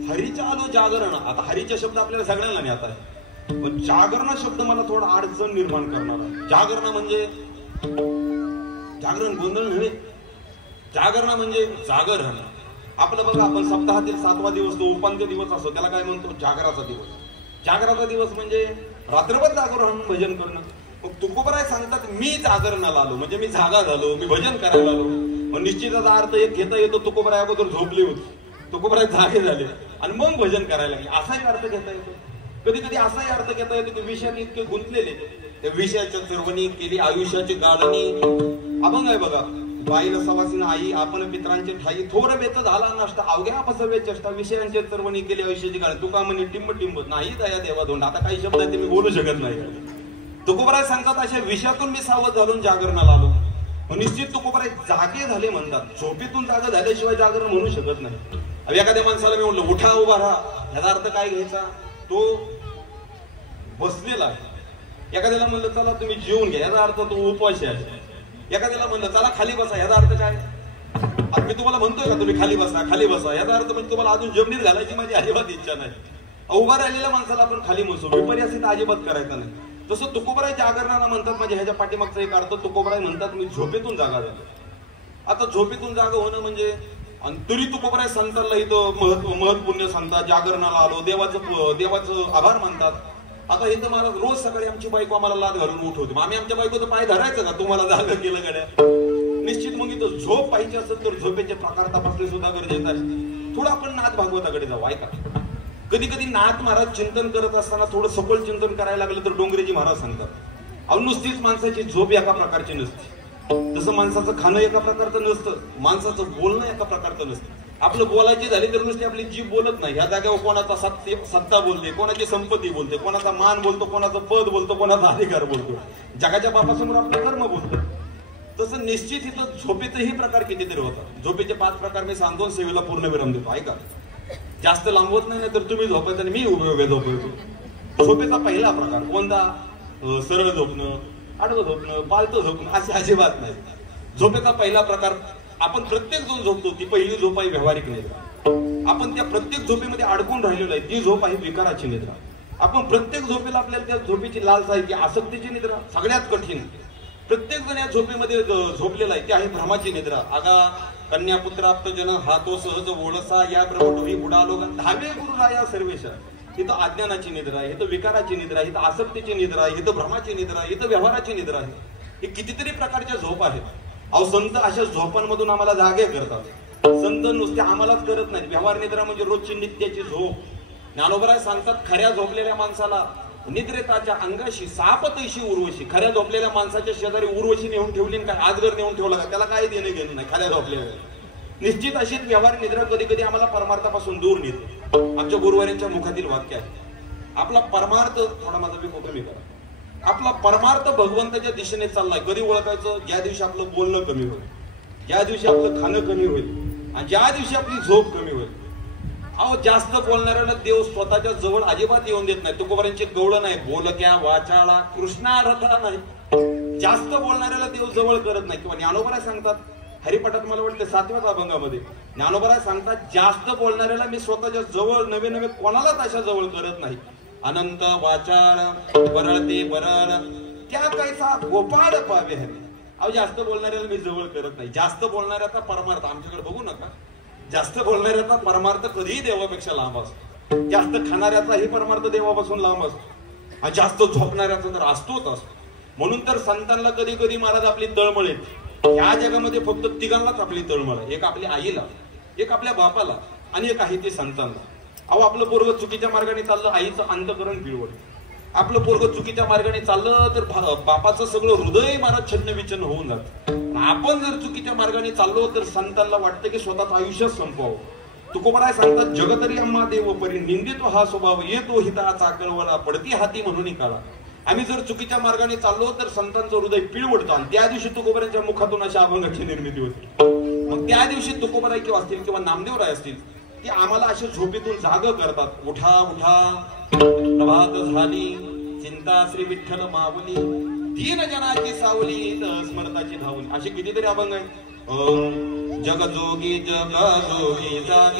हरीच्या आलो जागरण. आता हरीचा शब्द आपल्याला सगळ्यांना नाही आता आहे, पण जागरण शब्द मला थोडा अडचण निर्माण करणार आहे. जागरण म्हणजे जागरण गोंधळ नव्हे, जागरण म्हणजे जागर राहणं. आपलं बघा, आपण सप्ताहातील 7वा दिवस तो उपांत्य दिवस असतो, त्याला काय म्हणतो? जागराचा दिवस. जागराचा दिवस म्हणजे रात्रभर जागर राहून भजन करणं. मग तुकोबराय सांगतात मी जागरणाला आलो, म्हणजे मी जागा झालो, मी भजन करायला आलो. मग निश्चितचा अर्थ एक घेता येतो, तुकोबराय अगोदर झोपले होते, तुकोबराय जागे झाले आणि मग भजन करायला लागले, असाही अर्थ घेता येतो. कधी कधी असाही अर्थ घेता येतो की विषयाने इतके गुंतलेले, त्या विषयाच्या चरवणी केली आयुष्याची गाळणी. अभंग आहे बघा, बाईला सवासीन आई आपण पित्रांचे ठाई थोर बेत झाला नष्ट अवघ्या पसवे चेष्टा विषयांचे चरवणी केली आयुष्याची गाळणी. तुका म्हणे टिंब नाही दया देवा दोंड. आता काही शब्द आहेत ते मी बोलू शकत नाही. तुकोबराय सांगतात अशा विषयातून मी सावध झालो जागरणाला आलो. निश्चित तुकोबराय जागे झाले म्हणतात, झोपेतून जागा झाल्याशिवाय जागरण म्हणू शकत नाही. एखाद्या माणसाला मी म्हणलं उठा उभा राहा, ह्याचा अर्थ काय घ्यायचा? तो बसलेला आहे. एखाद्याला म्हणलं चला तुम्ही जेवून घ्या, याचा अर्थ तो उपवासी आहे. एखाद्याला म्हणलं चला खाली बसा, याचा अर्थ काय? आता मी तुम्हाला म्हणतोय का तुम्ही खाली बसा, याचा अर्थ म्हणजे तुम्हाला अजून जमिनीत घालायची माझी अजिबात इच्छा नाही. उभा राहिलेल्या माणसाला आपण खाली म्हणतो, विपर्यासित अजिबात करायचा नाही. तसं तुकोबराय जागरणाला म्हणतात, म्हणजे ह्याच्या पाठीमागचा एक अर्थ तुकोबराय म्हणतात मी झोपेतून जागा झालो. आता झोपेतून जागा होणं म्हणजे, आणि तरी तुकोबराय संतांना इथं महत्पुण्य सांगतात, जागरणाला आलो, देवाचं आभार मानतात. आता इथं मला रोज सकाळी आमची बायको आम्हाला लाद घालून उठवते, मग आम्ही आमच्या बायकोचं पाय धरायचं का तुम्हाला जागा केलं गड्या? निश्चित मग इथं झोप पाहिजे असेल तर झोपेचे प्रकार तपासणे सुद्धा गरजेचं आहे. थोडं आपण नाथ भागवताकडे जाऊ. ऐका, कधी कधी नाथ महाराज चिंतन करत असताना थोडं सखोल चिंतन करायला लागलं तर डोंगरेजी महाराज सांगतात, अहो नुसतीच माणसाची झोप एका प्रकारची नसते. जसं माणसाचं खाणं एका प्रकारचं नसतं, माणसाचं बोलणं एका प्रकारचं नसतं. आपलं बोलायची झाली तर नुसती आपली जीभ बोलत नाही, ह्या जागेवर कोणाचा सत्ता बोलते, कोणाची संपत्ती बोलते, कोणाचा मान बोलतो, कोणाचं पद बोलतो, कोणाचा अधिकार बोलतो, जगाच्या बापासमोर आपलं कर्म बोलतो. तसं निश्चित इथं झोपेचेही प्रकार कितीतरी होतात. झोपेचे 5 प्रकार मी सांगतो, सेवेला पूर्ण विराम देतो. ऐका, जास्त लांबवत नाही तर तुम्ही झोपायचं आणि मी उभे झोपतो. झोपेचा पहिला प्रकार कोणता? सरळ झोपणं, आडवं झोपणं, पालतं झोपणं, असे अजिबात नाही. झोपेचा पहिला प्रकार, आपण प्रत्येक झोप झोपतो ती पहिली झोप आहे व्यावहारिक निद्रा. आपण त्या प्रत्येक झोपेमध्ये अडकून राहिलेलो आहे, ती झोप आहे विकाराची निद्रा. आपण प्रत्येक झोपेला आपल्याला त्या झोपेची लालसा आहे, ती आसक्तीची निद्रा सगळ्यात कठीण. प्रत्येक जण या झोपेमध्ये झोपलेला आहे, ती आहे भ्रमाची निद्रा. आगा कन्या पुत्राप्त जन हा तो सहज ओळसा या ब्रह्मढोरी बुडालो धावे गुरु राया सर्वेशा. इथं अज्ञानाची निद्रा आहे, इथं विकाराची निद्रा आहे, इथं आसक्तीची निद्रा आहे, इथं भ्रमाची निद्रा आहे, इथं व्यवहाराची निद्रा आहे. हे कितीतरी प्रकारच्या झोप आहेत. अहो संत अशा झोपांमधून आम्हाला जागे करतात. संत नुसते आम्हालाच करत नाहीत. व्यवहार निद्रा म्हणजे रोजची नित्याची झोप. ज्ञानोबराय सांगतात खऱ्या झोपलेल्या माणसाला निद्रेताच्या अंगाशी सापतैशी उर्वशी. खऱ्या झोपलेल्या माणसाच्या शेजारी उर्वशी नेऊन ठेवली काय आजगर नेऊन ठेवला का त्याला काही देणे घेणे नाही. खऱ्या झोपलेल्या निश्चित अशीच व्यवहार निद्रा कधी कधी आम्हाला परमार्थापासून दूर नेते. आमच्या गुरुवारांच्या मुखातील वाक्य आहे, आपला परमार्थ, थोडा माझा विको कमी करा, आपला परमार्थ भगवंताच्या दिशेने चाललाय. कधी ओळखायचं? ज्या दिवशी आपलं बोलणं कमी होईल, ज्या दिवशी आपलं खाणं कमी होईल आणि ज्या दिवशी आपली झोप कमी होईल. अहो जास्त बोलणाऱ्याला देव स्वतःच्या जवळ अजिबात येऊन देत नाही. तुकोबारांचे गवळण आहे, बोलक्या वाचाळा कृष्णारथा नाही. जास्त बोलणाऱ्याला देव जवळ करत नाही. किंवा ज्ञानोबराय सांगतात हरिपाठात, मला वाटतं 7व्याच अभंगामध्ये ज्ञानोबराय सांगतात, जास्त बोलणाऱ्याला मी स्वतःच्या जवळ नवे नवे कोणालाच अशा जवळ करत नाही. अनंत वाचाळ बरळते बरळ त्या कैसा गोपाळ पावे हवे. अहो जास्त बोलणाऱ्याला मी जवळ करत नाही. जास्त बोलणाऱ्याचा परमार्थ आमच्याकडे बघू नका. जास्त बोलणाऱ्याचा परमार्थ कधीही देवापेक्षा लांब असतो. जास्त खाणाऱ्याचाही परमार्थ देवापासून लांब असतो. जास्त झोपणाऱ्याचा तर असतोच असतो. म्हणून तर संतांना कधी कधी महाराज आपली तळमळ येते. या जगामध्ये फक्त तिघांनाच आपली तळमळ आहे, एक आपल्या आईला, एक आपल्या बापाला आणि एक आहे ते संतांना. अहो आपलं पोरग चुकीच्या मार्गाने चाललं, आईचं अंतकरण पिळवट. आपलं पोरग चुकीच्या मार्गाने चाललं तर बापाचं सगळं हृदय महाराज छन्न विचन्न होऊन जात. आपण जर चुकीच्या मार्गाने चाललो तर संतांना वाटतं की स्वतःच आयुष्यच संपवावं. तुकोबराय सांगतात जगतरी आम्हा देव परी निंदितो हा स्वभाव येतो हिता चाकळवला पडती हाती म्हणून काळा. आम्ही जर चुकीच्या मार्गाने चाललो तर संतांचं हृदय पिळवडतं आणि त्या दिवशी तुकोबरायांच्या मुखातून अशा अभंगाची निर्मिती होती. मग त्या दिवशी तुकोबराय किंवा असतील किंवा नामदेवराय असतील की आम्हाला अशा झोपेतून जाग करतात. उठा उठा प्रभात झाली चिंता श्री विठ्ठल माऊली दीन जनाची सावली स्मरताची धावली असे कितीतरी अभंग आहेत. जग जोगी जागे जग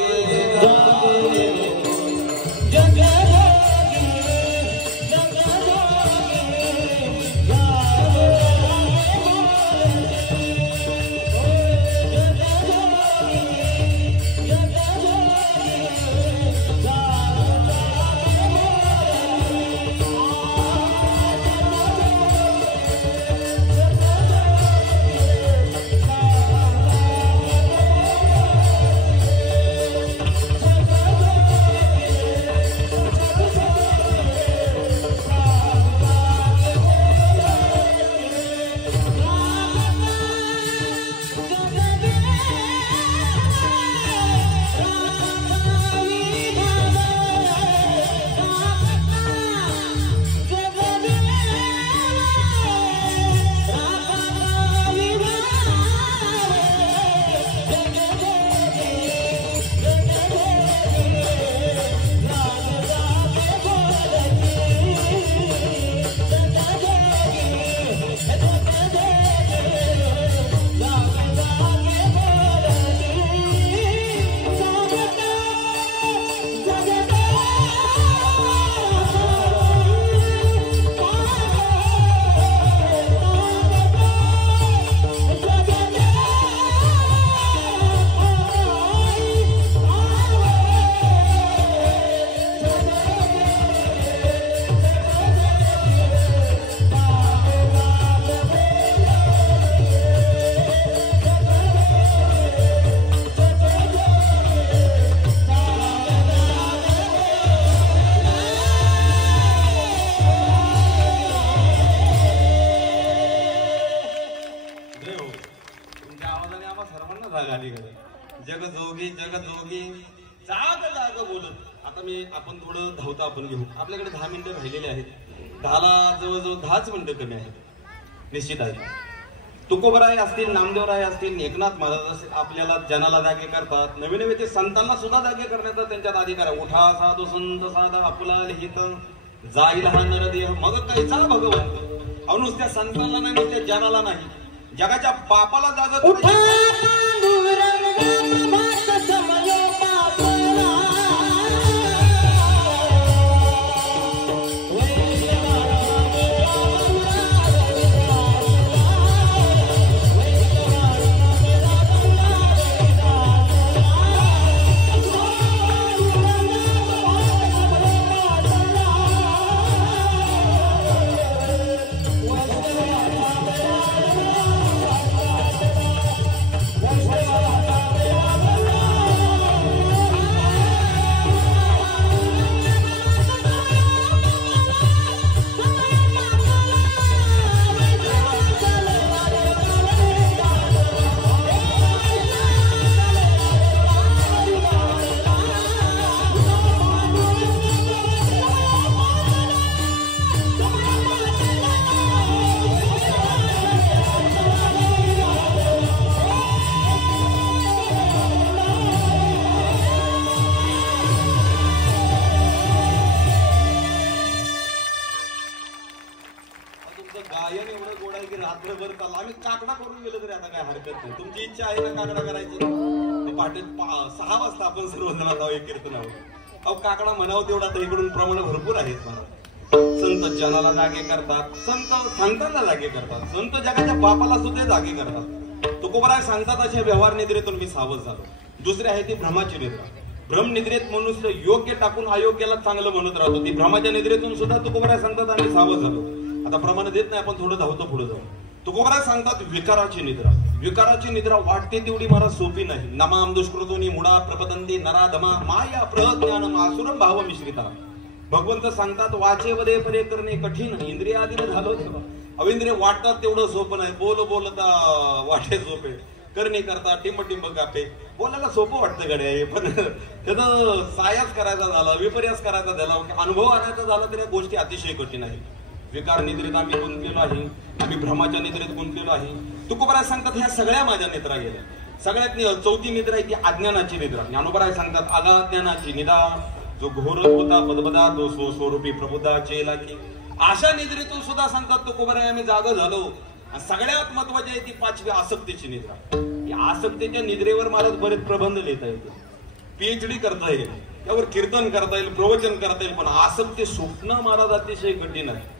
जग जोगी जाग जाग बोलत. आता मी आपण थोडं धावता आपण घेऊ. आपल्याकडे 10 मिनिटं राहिलेले आहेत. 10ला जवळजवळ 10च मिनिटं कमी आहेत निश्चित आहे. तुकोबराय असतील नामदेवराय असतील एकनाथ महाराज असतील आपल्याला जनाला जागे करतात. नवीन नवीन ते संतांना सुद्धा जागे करण्याचा त्यांच्यात अधिकार आहे. उठा साधू संत साधा आपला लिहित जाईल हा नरदेह मग कायचा भगवंत. अहो नुसत्या संतांना नाही नुसत्या जनाला नाही जगाच्या बापाला जागा गायन एवढं गोड आहे की रात्रभर चालला. आम्ही काकडा करून गेलो तरी आता काय हरकत नाही. तुमची इच्छा आहे ना काकडा करायची तर पहाटे 6 वाजता आपण सर्वजण जाऊ एक कीर्तनावर. अहो काकडा म्हणावं तेवढा तर इकडून प्रमाण भरपूर आहेत. संत जनाला जागे करतात. संत संतांना जागे करतात. संत जगाच्या बापाला सुद्धा जागे करतात. तुकोबराय सांगतात अशा व्यवहार निद्रेतून मी सावध झालो. दुसरी आहे ती भ्रमाची निद्रा. भ्रम निद्रेत मनुष्य योग्य टाकून अयोग्याला चांगलं म्हणत राहतो. ती भ्रमाच्या निद्रेतून सुद्धा तुकोबराय सांगतात आम्ही सावध झालो. आता प्रमाण देत नाही आपण थोडं धावतो पुढे जाऊ. तुकोबराय सांगतात विकाराची निद्रा. विकाराची निद्रा वाटते तेवढी मला सोपी नाही. नमाम दुष्कृतोनी मुडा प्रपदंती नराधमा माया प्रज्ञान मासुरम भाव मिश्रिता. भगवंत सांगतात वाचे वदे परे करणे कठीण इंद्रियाधीन झालो तेव्हा. अविंद्रिय वाटतात तेवढं सोपं नाही. बोलता वाटे सोपे. करणे करता टिंब कापे. बोलायला सोपं वाटतं गड्या, पण त्याचा सायास करायचा झाला, विपर्यास करायचा झाला, अनुभव आणायचा झाला तर या गोष्टी अतिशय कठीण आहेत. विकार निद्रेत आम्ही गुंतलेलो आहे, आम्ही भ्रमाच्या निद्रेत गुंतलेलो आहे. तुकोबराय सांगतात ह्या सगळ्या माझ्या निद्रा गेल्या. सगळ्यात चौथी निद्रा आहे ती अज्ञानाची निद्रा. ज्ञानोबराय सांगतात अज्ञानाची निद्रा जो घोर होता पदपदा तो स्वरूपी प्रबुद्धा चेला की. अशा निद्रेतून सुद्धा सांगतात तुकोबराय आम्ही जागा झालो. सगळ्यात महत्वाची आहे ती पाचवी आसक्तीची निद्रा. या आसक्तीच्या निद्रेवर मला बरेच प्रबंध लिहिता येतील, पीएचडी करता येईल, त्यावर कीर्तन करता येईल, प्रवचन करता येईल, पण आसक्ती सुटणं महाराज अतिशय कठीण आहे.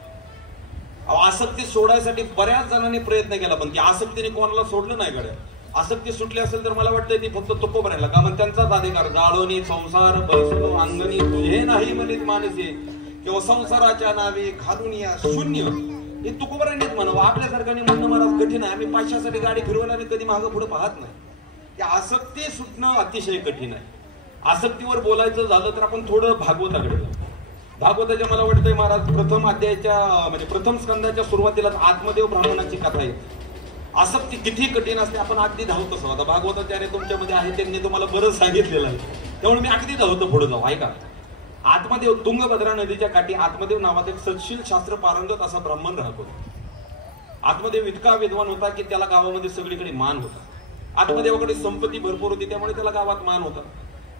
आसक्ती सोडायसाठी बऱ्याच जणांनी प्रयत्न केला, पण ती आसक्तीने कोणाला सोडलं नाही गड्या. आसक्ती सुटली असेल तर मला वाटतं ती फक्त तुकोबरायला, का मग त्यांचाच अधिकार. जाळोनी संसार बसलो अंगणी तुझे नाही मनीत मानसे, किंवा संसाराच्या नावे घालून या शून्य, हे तुकोबरायनेच म्हणावं. आपल्यासारख्याने म्हणणं महाराज कठीण आहे. आम्ही पैशासाठी गाडी फिरवायला आम्ही कधी मागं पुढे पाहत नाही. त्या आसक्ती सुटणं अतिशय कठीण आहे. आसक्तीवर बोलायचं झालं तर आपण थोडं भागवताकडे जाऊ. भागवताच्या मला वाटतंय महाराज प्रथम अध्यायाच्या म्हणजे प्रथम स्कंदाच्या सुरुवातीला आत्मदेव ब्राह्मणाची कथा आहे. आसक्ती किती कठीण असते आपण अगदी धावत असतो. आता भागवताचार्य तुमच्यामध्ये आहे, त्यांनी तुम्हाला बरंच सांगितलेलं आहे, त्यामुळे मी अगदी धावतो पुढे जाऊ. ऐका, आत्मदेव तुंगभद्रा नदीच्या काठी आत्मदेव नावाचा एक सत्शील शास्त्र पारंगत असा ब्राह्मण राहतो. आत्मदेव इतका विद्वान होता की त्याला गावामध्ये सगळीकडे मान होता. आत्मदेवाकडे संपत्ती भरपूर होती, त्यामुळे त्याला गावात मान होता.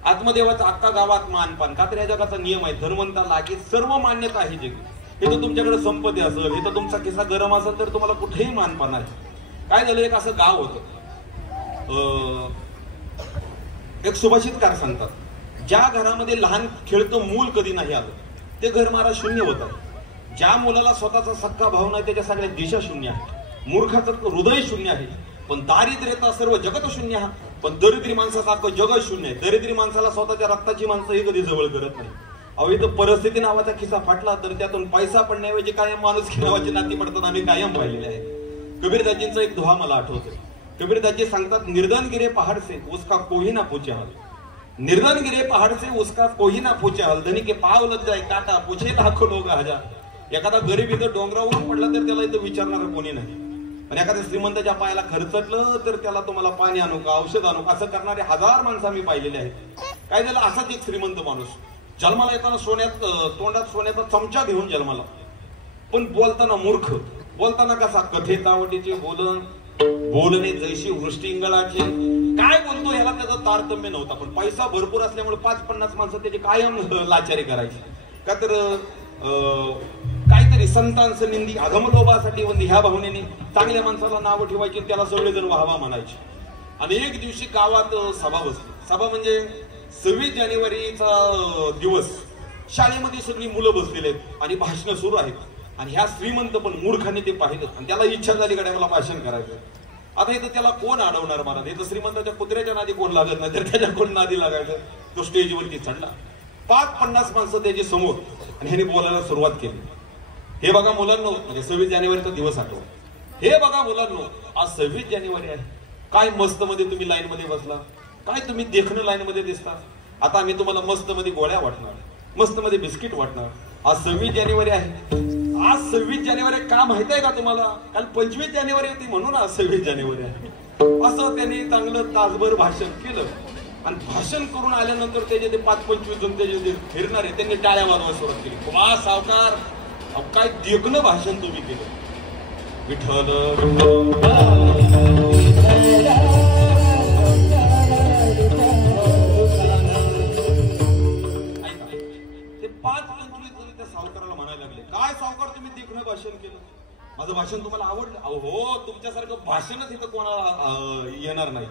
आत्मदेवाचा अख्खा गावात मानपान, का तर या जगाचा नियम आहे धर्मंता लागे सर्व मान्यता आहे जगी. हे तर तुमच्याकडे संपत्ती असेल, हे तर तुमचा खिसा गरम असेल तर तुम्हाला कुठेही मानपान आहे. काय झालं, एक असं गाव होतं. एक सुभाषितकार सांगतात, ज्या घरामध्ये लहान खेळतं मूल कधी नाही आलं ते घर महाराज शून्य होतं. ज्या मुलाला स्वतःचा सख्खा भाव नाही त्याच्या सगळ्या दिशा शून्य आहे. मूर्खाचं हृदय शून्य आहे, पण दारिद्र्यता सर्व जगत शून्य आहे. पण दरिद्री माणसाचं अख्खं जगत शून्य आहे. दरिद्री माणसाला स्वतःच्या रक्ताची माणसं ही कधी जवळ करत नाही. अहो इथं परिस्थिती नावाचा खिसा फाटला तर त्यातून पैसा पडण्याऐवजी कायम माणुसकी नावाची नाती पडतात, आम्ही कायम पाहिलेले आहे. कबीरदाजींचा एक दोहा मला आठवतोय. कबीरदाजी सांगतात, निर्धन गिरे पहाड़ से उसका कोही ना पूछे हाल. निर्धन गिरे पहाड़ से उसका कोही ना पूछे हाल. धनी के पाव लग जाए काटा पूछे लाखो लोग हजार. एखादा गरीब इथं डोंगरावरून पडला तर त्याला इथं विचारणार कोणी नाही. आणि एखाद्या श्रीमंताच्या पायाला खर्चटलं तर त्याला तुम्हाला पाणी आणू का औषध आणू का असं करणारे हजार माणसं आम्ही पाहिलेले आहेत. काय झालं, असाच एक श्रीमंत माणूस जन्माला येताना तोंडात सोन्याचा चमचा घेऊन जन्माला, पण बोलताना मूर्ख. बोलताना कसा, कथेतावटीचे बोलणे जैशी वृष्टिंगळाचे. काय बोलतो याला त्याचं तारतम्य नव्हता, पण पैसा भरपूर असल्यामुळे 5-50 माणसं त्याची कायम लाचारी करायची. का तर काहीतरी संतांचं निंदी अधमलोभासाठी वंदी ह्या भावनेने चांगल्या माणसाला नाव ठेवायची, त्याला सगळेजण वाहवा म्हणायचे. आणि एक दिवशी गावात सभा बसली. सभा म्हणजे 26 जानेवारीचा दिवस. शाळेमध्ये सगळी मुलं बसलेले आहेत आणि भाषण सुरू आहेत. आणि ह्या श्रीमंत पण मूर्खाने ते पाहिलं आणि त्याला इच्छा झाली गड्या मला भाषण करायचं. आता इथं त्याला कोण अडवणार महाराज. इथं श्रीमंताच्या कुत्र्याच्या नादी कोण लागत नाही, तर त्याच्या कोण नादी लागायचं. तो स्टेजवरती चढला, 5-50 माणसं त्याच्या समोर, आणि ह्याने बोलायला सुरुवात केली. हे बघा मुलांनो, म्हणजे 26 जानेवारीचा दिवस आठवला. हे बघा मुलांनो, आज 26 जानेवारी आहे. काय मस्त मध्ये तुम्ही लाईन मध्ये बसला, काय तुम्ही देखणं लाईन मध्ये दिसता. आता आम्ही तुम्हाला मस्त मध्ये गोळ्या वाटणार, मस्त मध्ये बिस्किट वाटणार. आज 26 जानेवारी आहे. आज 26 जानेवारी का माहित आहे का तुम्हाला? काल 25 जानेवारी होती म्हणून आज 26 जानेवारी आहे. असं त्यांनी चांगलं तासभर भाषण केलं. आणि भाषण करून आल्यानंतर त्याचे ते 5-25 जण त्याचे फिरणारे त्यांनी टाळ्या वाजवायला सुरुवात केली. वा सावकार, काय देखणं भाषण तुम्ही केलं. विठ्ठल सावकाराला म्हणायला लागले, काय सावकार तुम्ही देखणं भाषण केलं, माझं भाषण तुम्हाला आवडलं? अहो तुमच्यासारखं भाषणच इथं कोणाला येणार नाही.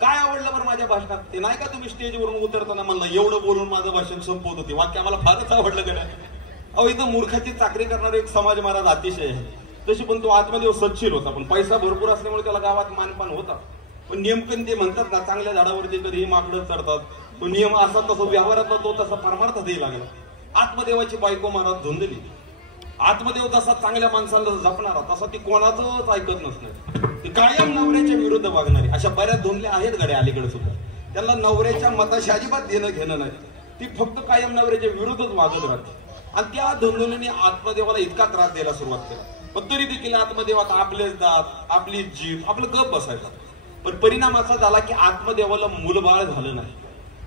काय आवडलं बरं माझ्या भाषणात? ते नाही का तुम्ही स्टेजवरून उतरताना म्हणलं एवढं बोलून माझं भाषण संपवत होते, वाक्य आम्हाला फारच आवडलं का? अहो इथं मूर्खाची चाकरी करणारा एक समाज महाराज अतिशय आहे. तशी पण तो आत्मदेव सच्शील होता, पण पैसा भरपूर असल्यामुळे त्याला गावात मानपान होता. पण नेमकं ते म्हणतात ना, चांगल्या झाडावरती कधीही माकडं चढतात. तो नियम असा तसा व्यवहारातला तो तसा परमार्थातही लागला. आत्मदेवाची बायको महाराज धुंदली. आत्मदेव जसा चांगल्या माणसाला जपणारा तसा ती कोणाचंच ऐकत नसणार. ती कायम नवऱ्याच्या विरुद्ध वागणारी. अशा बऱ्याच धुंदल्या आहेत गड्या अलीकडे सुद्धा. त्यांना नवऱ्याच्या मताशी अजिबात देणं घेणं नाही. ती फक्त कायम नवऱ्याच्या विरुद्धच वागत राहते. आणि त्या धुंदलीने आत्मदेवाला इतका त्रास द्यायला सुरुवात केला. पण तरी देखील आत्मदेव आता आपलेच दात, आपली जीभ, आपलं गप बसायचं. पण परिणाम असा झाला की आत्मदेवाला मूलबाळ झालं नाही.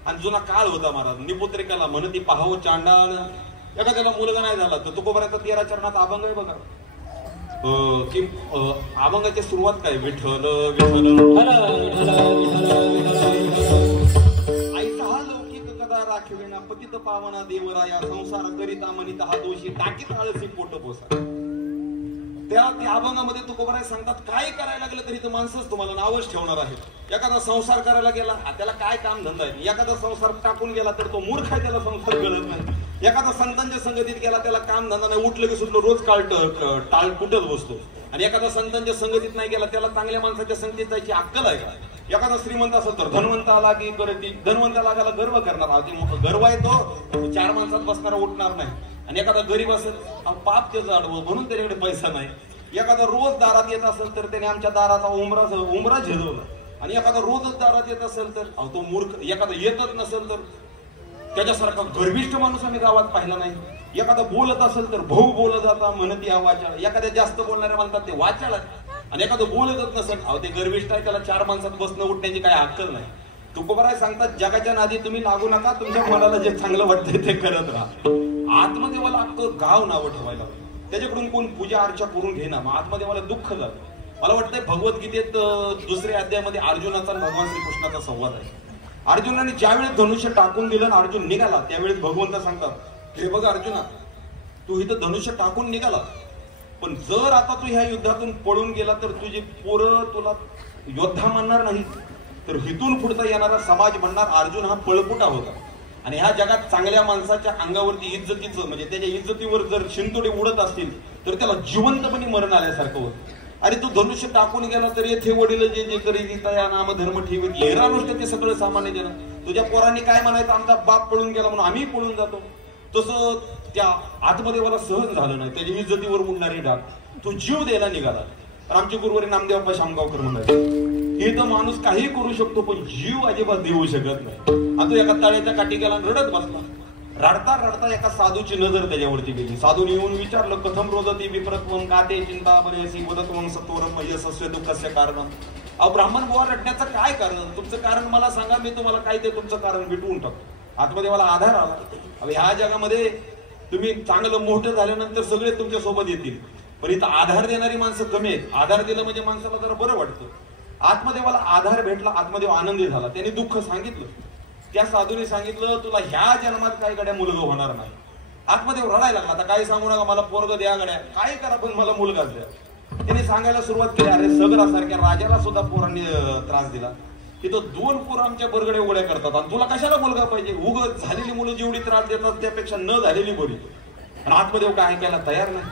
आणि जुना काळ होता महाराज, निपुत्रिकाला म्हणती पाहावं चांडाळ, एखाद्याला मुलगा नाही झाला तर तुकोबराचा 13 चरणात अभंग आहे बघा की अभंगाची सुरुवात काय, विठ्ठल विठ्ठल ऐसा हा लौकिक कदा राखविना पतित पावना देवराया संसार करिता मनिता हा दोषी टाकीत आळसी पोट पोसा. त्या अभंगामध्ये तुकोबराय सांगतात काय करायला लागलं तरी तर माणसंच तुम्हाला नावच ठेवणार आहे. एखादा संसार करायला गेला त्याला काय काम धंदा आहे, एखादा संसार टाकून गेला तर तो मूर्ख आहे, त्याला संसार कळत नाही. एखादा संतांच्या संगतीत गेला त्याला काम धंदा नाही, उठलं की सुटलं रोज टाळ कुठत बसतो. आणि एखादा संतांच्या संगतीत नाही गेला त्याला चांगल्या माणसाच्या संगतीत जायची अक्कल आहे का. एखादा श्रीमंत असेल तर धनवंत आला की धनवंताला गर्व करणार, गर्व आहे तो 4 माणसात बसणारा उठणार नाही. आणि एखादा गरीब असेल पाप त्याचं आडवं म्हणून त्याच्याकडे पैसा नाही. एखादा रोज दारात येत असेल तर त्याने आमच्या दाराचा उमरा झेलवला. आणि एखादा रोजच दारात येत असेल तर तो मूर्ख. एखादा येतच नसेल तर त्याच्यासारखा गर्विष्ठ माणूस आम्ही गावात पाहिला नाही. एखादा बोलत असेल तर भाऊ बोलत जाता म्हणत या वाचाळ. एखाद्या जास्त बोलणाऱ्या म्हणतात ते वाचाळ आहे. आणि एखादं बोलतच नसेल ते गर्विष्ठ आहे, त्याला 4 माणसात बसणं उठण्याची काही अक्कल नाही. तुकोबराय सांगतात जगाच्या नादी तुम्ही लागू नका, तुमच्या मनाला जे चांगलं वाटतंय ते करत राहा. आत्मदेवाला अख्खं गाव नावं ठेवायला, त्याच्याकडून कोण पूजा अर्चा करून घेणार. मग आत्मदेवाला दुःख झालं. मला वाटतंय भगवद्गीतेत 2ऱ्या अध्यायामध्ये अर्जुनाचा आणि भगवान श्रीकृष्णाचा संवाद आहे. अर्जुनाने ज्यावेळेस धनुष्य टाकून दिलं आणि अर्जुन निघाला त्यावेळेस भगवंत सांगतात हे बघ अर्जुना, तू इथं धनुष्य टाकून निघाला, पण जर आता तू ह्या युद्धातून पळून गेला तर तुझी पोरं तुला योद्धा म्हणणार नाही, तर हिथून पुढचा येणारा समाज म्हणणार अर्जुन हा पळपुटा होता. आणि ह्या जगात चांगल्या माणसाच्या अंगावरती इज्जतीचं म्हणजे त्याच्या इज्जतीवर जर शिंतोडे उडत असतील तर त्याला जिवंतपणे मरण आल्यासारखं होतं. अरे तू धनुष्य टाकून गेला तर येथे वडील जे जे करी या नाम धर्म ठेवीत लेरानुष्ठ ते सगळं सामान्य जन. तुझ्या पोरांनी काय म्हणायचं, आमचा बाप पळून गेला म्हणून आम्ही पळून जातो. तसं त्या आत्मदेवाला सहन झालं नाही, त्याच्या इज्जतीवर उडणारी डाग. तो जीव द्यायला निघाला. आमचे गुरुवारी नामदेव शामगावकर म्हणाले हे तर माणूस काही करू शकतो पण जीव अजिबात देऊ शकत नाही. आणि तो एका तळ्याच्या काठी गेला रडत बसला. रडता रडता एका साधूची नजर त्याच्यावरती गेली. साधूने येऊन विचारलं कथम रोजती विप्रत्वं काते चिंता बरेसी वदत्वं सत्वरम यशस्वी दुःखस्य कारण. अहो ब्राह्मण बुवा रडण्याचं काय कारण, तुमचं कारण मला सांगा, मी तुम्हाला काय ते तुमचं कारण मिटवून टाकतो. आत्मदेवाला आधार आला. ह्या जगामध्ये तुम्ही चांगलं मोठं झाल्यानंतर सगळे तुमच्या सोबत येतील, पण इथं आधार देणारी माणसं कमी आहेत. आधार दिलं म्हणजे माणसाला जरा बरं वाटतं. आत्मदेवाला आधार भेटला, आत्मदेव आनंदी झाला. त्याने दुःख सांगितलं. त्या साधूने सांगितलं तुला ह्या जन्मात काय गड्या मुलगा होणार नाही. आत्मदेव रडायला लागला. आता काय सांगू नका, मला पोरग द्या गड्या, काय करा पण मला मुलगाच द्या. त्याने सांगायला सुरुवात केली अरे सगरासारख्या राजाला सुद्धा पोरांनी त्रास दिला, तिथं 2 पोरं आमच्या बरगडे उघड्या करतात आणि तुला कशाला मुलगा पाहिजे. उग झालेली मुलं जेवढी त्रास देतात त्यापेक्षा न झालेली बरी. आणि आत्मदेव काय ऐकायला तयार नाही.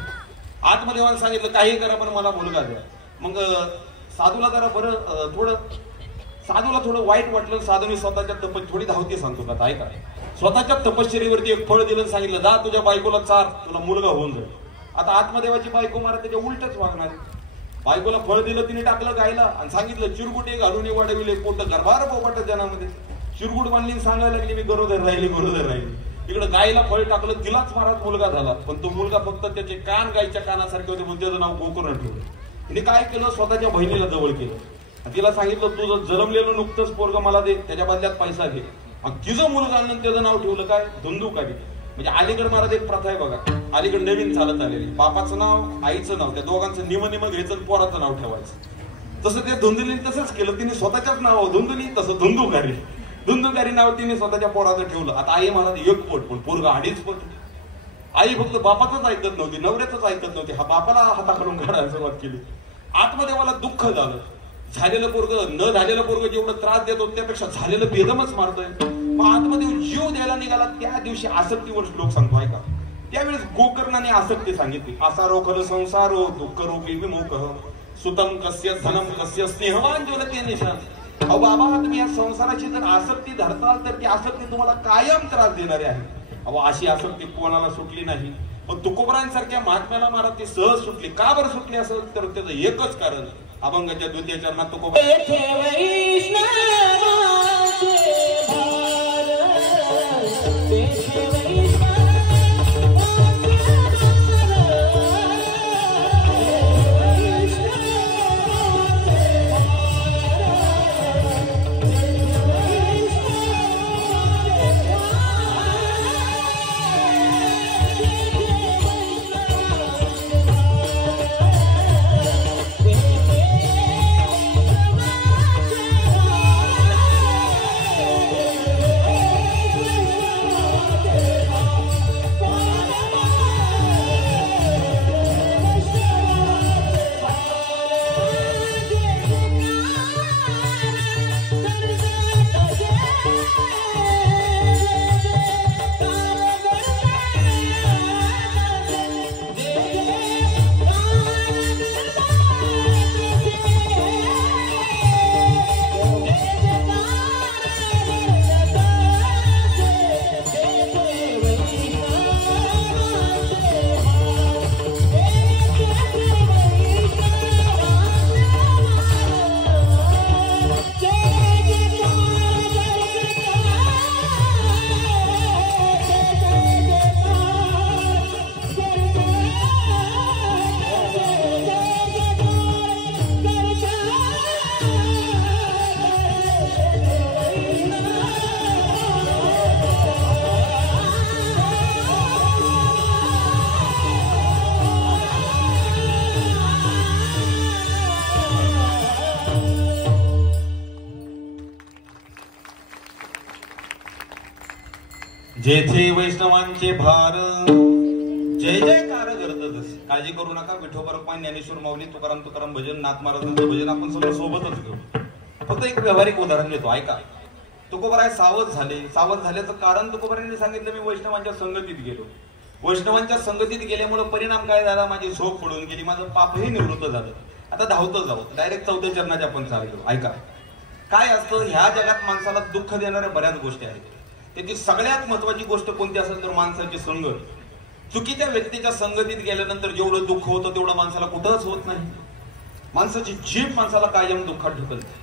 आत्मदेवाने सांगितलं काही करा पण मला मुलगा द्या. मग साधूला जरा बरं साधूला थोडं वाईट वाटलं. साधूने स्वतःच्या थोडी धावती सांगतो का ऐका, स्वतःच्या तपश्चर्येवरती एक फळ दिलं, सांगितलं जा तुझ्या बायकोला चार, तुला मुलगा होऊन जाईल. आता आत्मदेवाची बायको मारा त्याच्या उलटच वागणार. बायकोला फळ दिलं, तिने टाकलं गायला आणि सांगितलं चिरगुटे घालून वाढविले पोट गर्भार पोपट जनामध्ये. चिरगुट बांधली सांगायला लागली मी गरोदर राहिली. इकडे गायला फळ टाकलं, तिलाच महाराज मुलगा झाला. पण तो मुलगा फक्त त्याचे कान गायच्या कानासारखे होते म्हणून त्याचं नाव गोकर्ण ठेवलं. तिने काय केलं, स्वतःच्या बहिणीला जवळ केलं. तिला सांगितलं तुझं जन्मलेलं नुकतंच पोरग मला दे, त्याच्या बदल्यात पैसा घे. मग तिचं मुलगा आणलं त्याचं नाव ठेवलं काय, धुंदुकारी. म्हणजे अलीकडे महाराज एक प्रथा आहे बघा, अलीकडे नवीन चालत आलेली. बापाचं नाव आईचं नाव त्या दोघांचं निम घ्यायचं, पोराचं नाव ठेवायचं. तसं ते धुंदुलीने तसंच केलं. तिने स्वतःच्याच नाव धुंदुली, तसं धुंदुकारी नाव तिने स्वतःच्या पोराचं ठेवलं. आता आई महाराज 1 पोट पण पोरग 2.5 पोट. आई फक्त बापाचंच ऐकत नव्हती, नवऱ्याचंच ऐकत नव्हती. हा बापाला हाताकडून काढायला सुरुवात केली. आत्मदेवाला दुःख झालं. झालेलं पोरग न झालेलं पोरग जेवढं त्रास देतो त्यापेक्षा झालेलं बेदमच मारतोय. मग आत्मदेव जीव द्यायला निघाला. त्या दिवशी आसक्तीवर श्लोक सांगतो ऐका. त्यावेळेस गोकर्णाने आसक्ती सांगितली. आसारो खल संसारो दुःख रूपी विमुख सुतम कस्य धनम कस्य स्नेहवान ज्वलते निशान. अहो बाबा तुम्ही या संसाराची जर आसक्ती धरताल तर ती आसक्ती तुम्हाला कायम त्रास देणारी आहे. अहो अशी आसक्ती कोणाला सुटली नाही, पण तुकोबरांसारख्या महात्म्याला महाराज ती सहज सुटली. का बरं सुटली असेल तर त्याचं एकच कारण, अभंगाच्या 2य चरणात तुकोबा जेथे वैष्णवांचे भार जय जयकार करतच. काळजी करू नका. विठोबा रुक्माई ज्ञानेश्वर माऊली तुकाराम भजन नाथ महाराजांचं भजन आपण सगळं सोबतच घेऊ. फक्त एक व्यावहारिक उदाहरण देतो, ऐका. तुकोबाराय सावध झाल्याचं कारण तुकोबारायांनी सांगितलं. मी वैष्णवांच्या संगतीत गेलो. वैष्णवांच्या संगतीत गेल्यामुळे परिणाम काय झाला? माझी झोप पडून गेली, माझं पापही निवृत्त झालं. आता धावतं जाऊ. डायरेक्ट 14 चरणाच्या आपण चाललो. ऐका काय असतं, ह्या जगात माणसाला दुःख देणाऱ्या बऱ्याच गोष्टी आहेत. त्याची सगळ्यात महत्वाची गोष्ट कोणती असेल तर माणसाची संगत. चुकीच्या व्यक्तीच्या संगतीत गेल्यानंतर जेवढं दुःख होतं तेवढं माणसाला कुठंच होत नाही. माणसाची जीभ माणसाला कायम दुःखात ढकलते.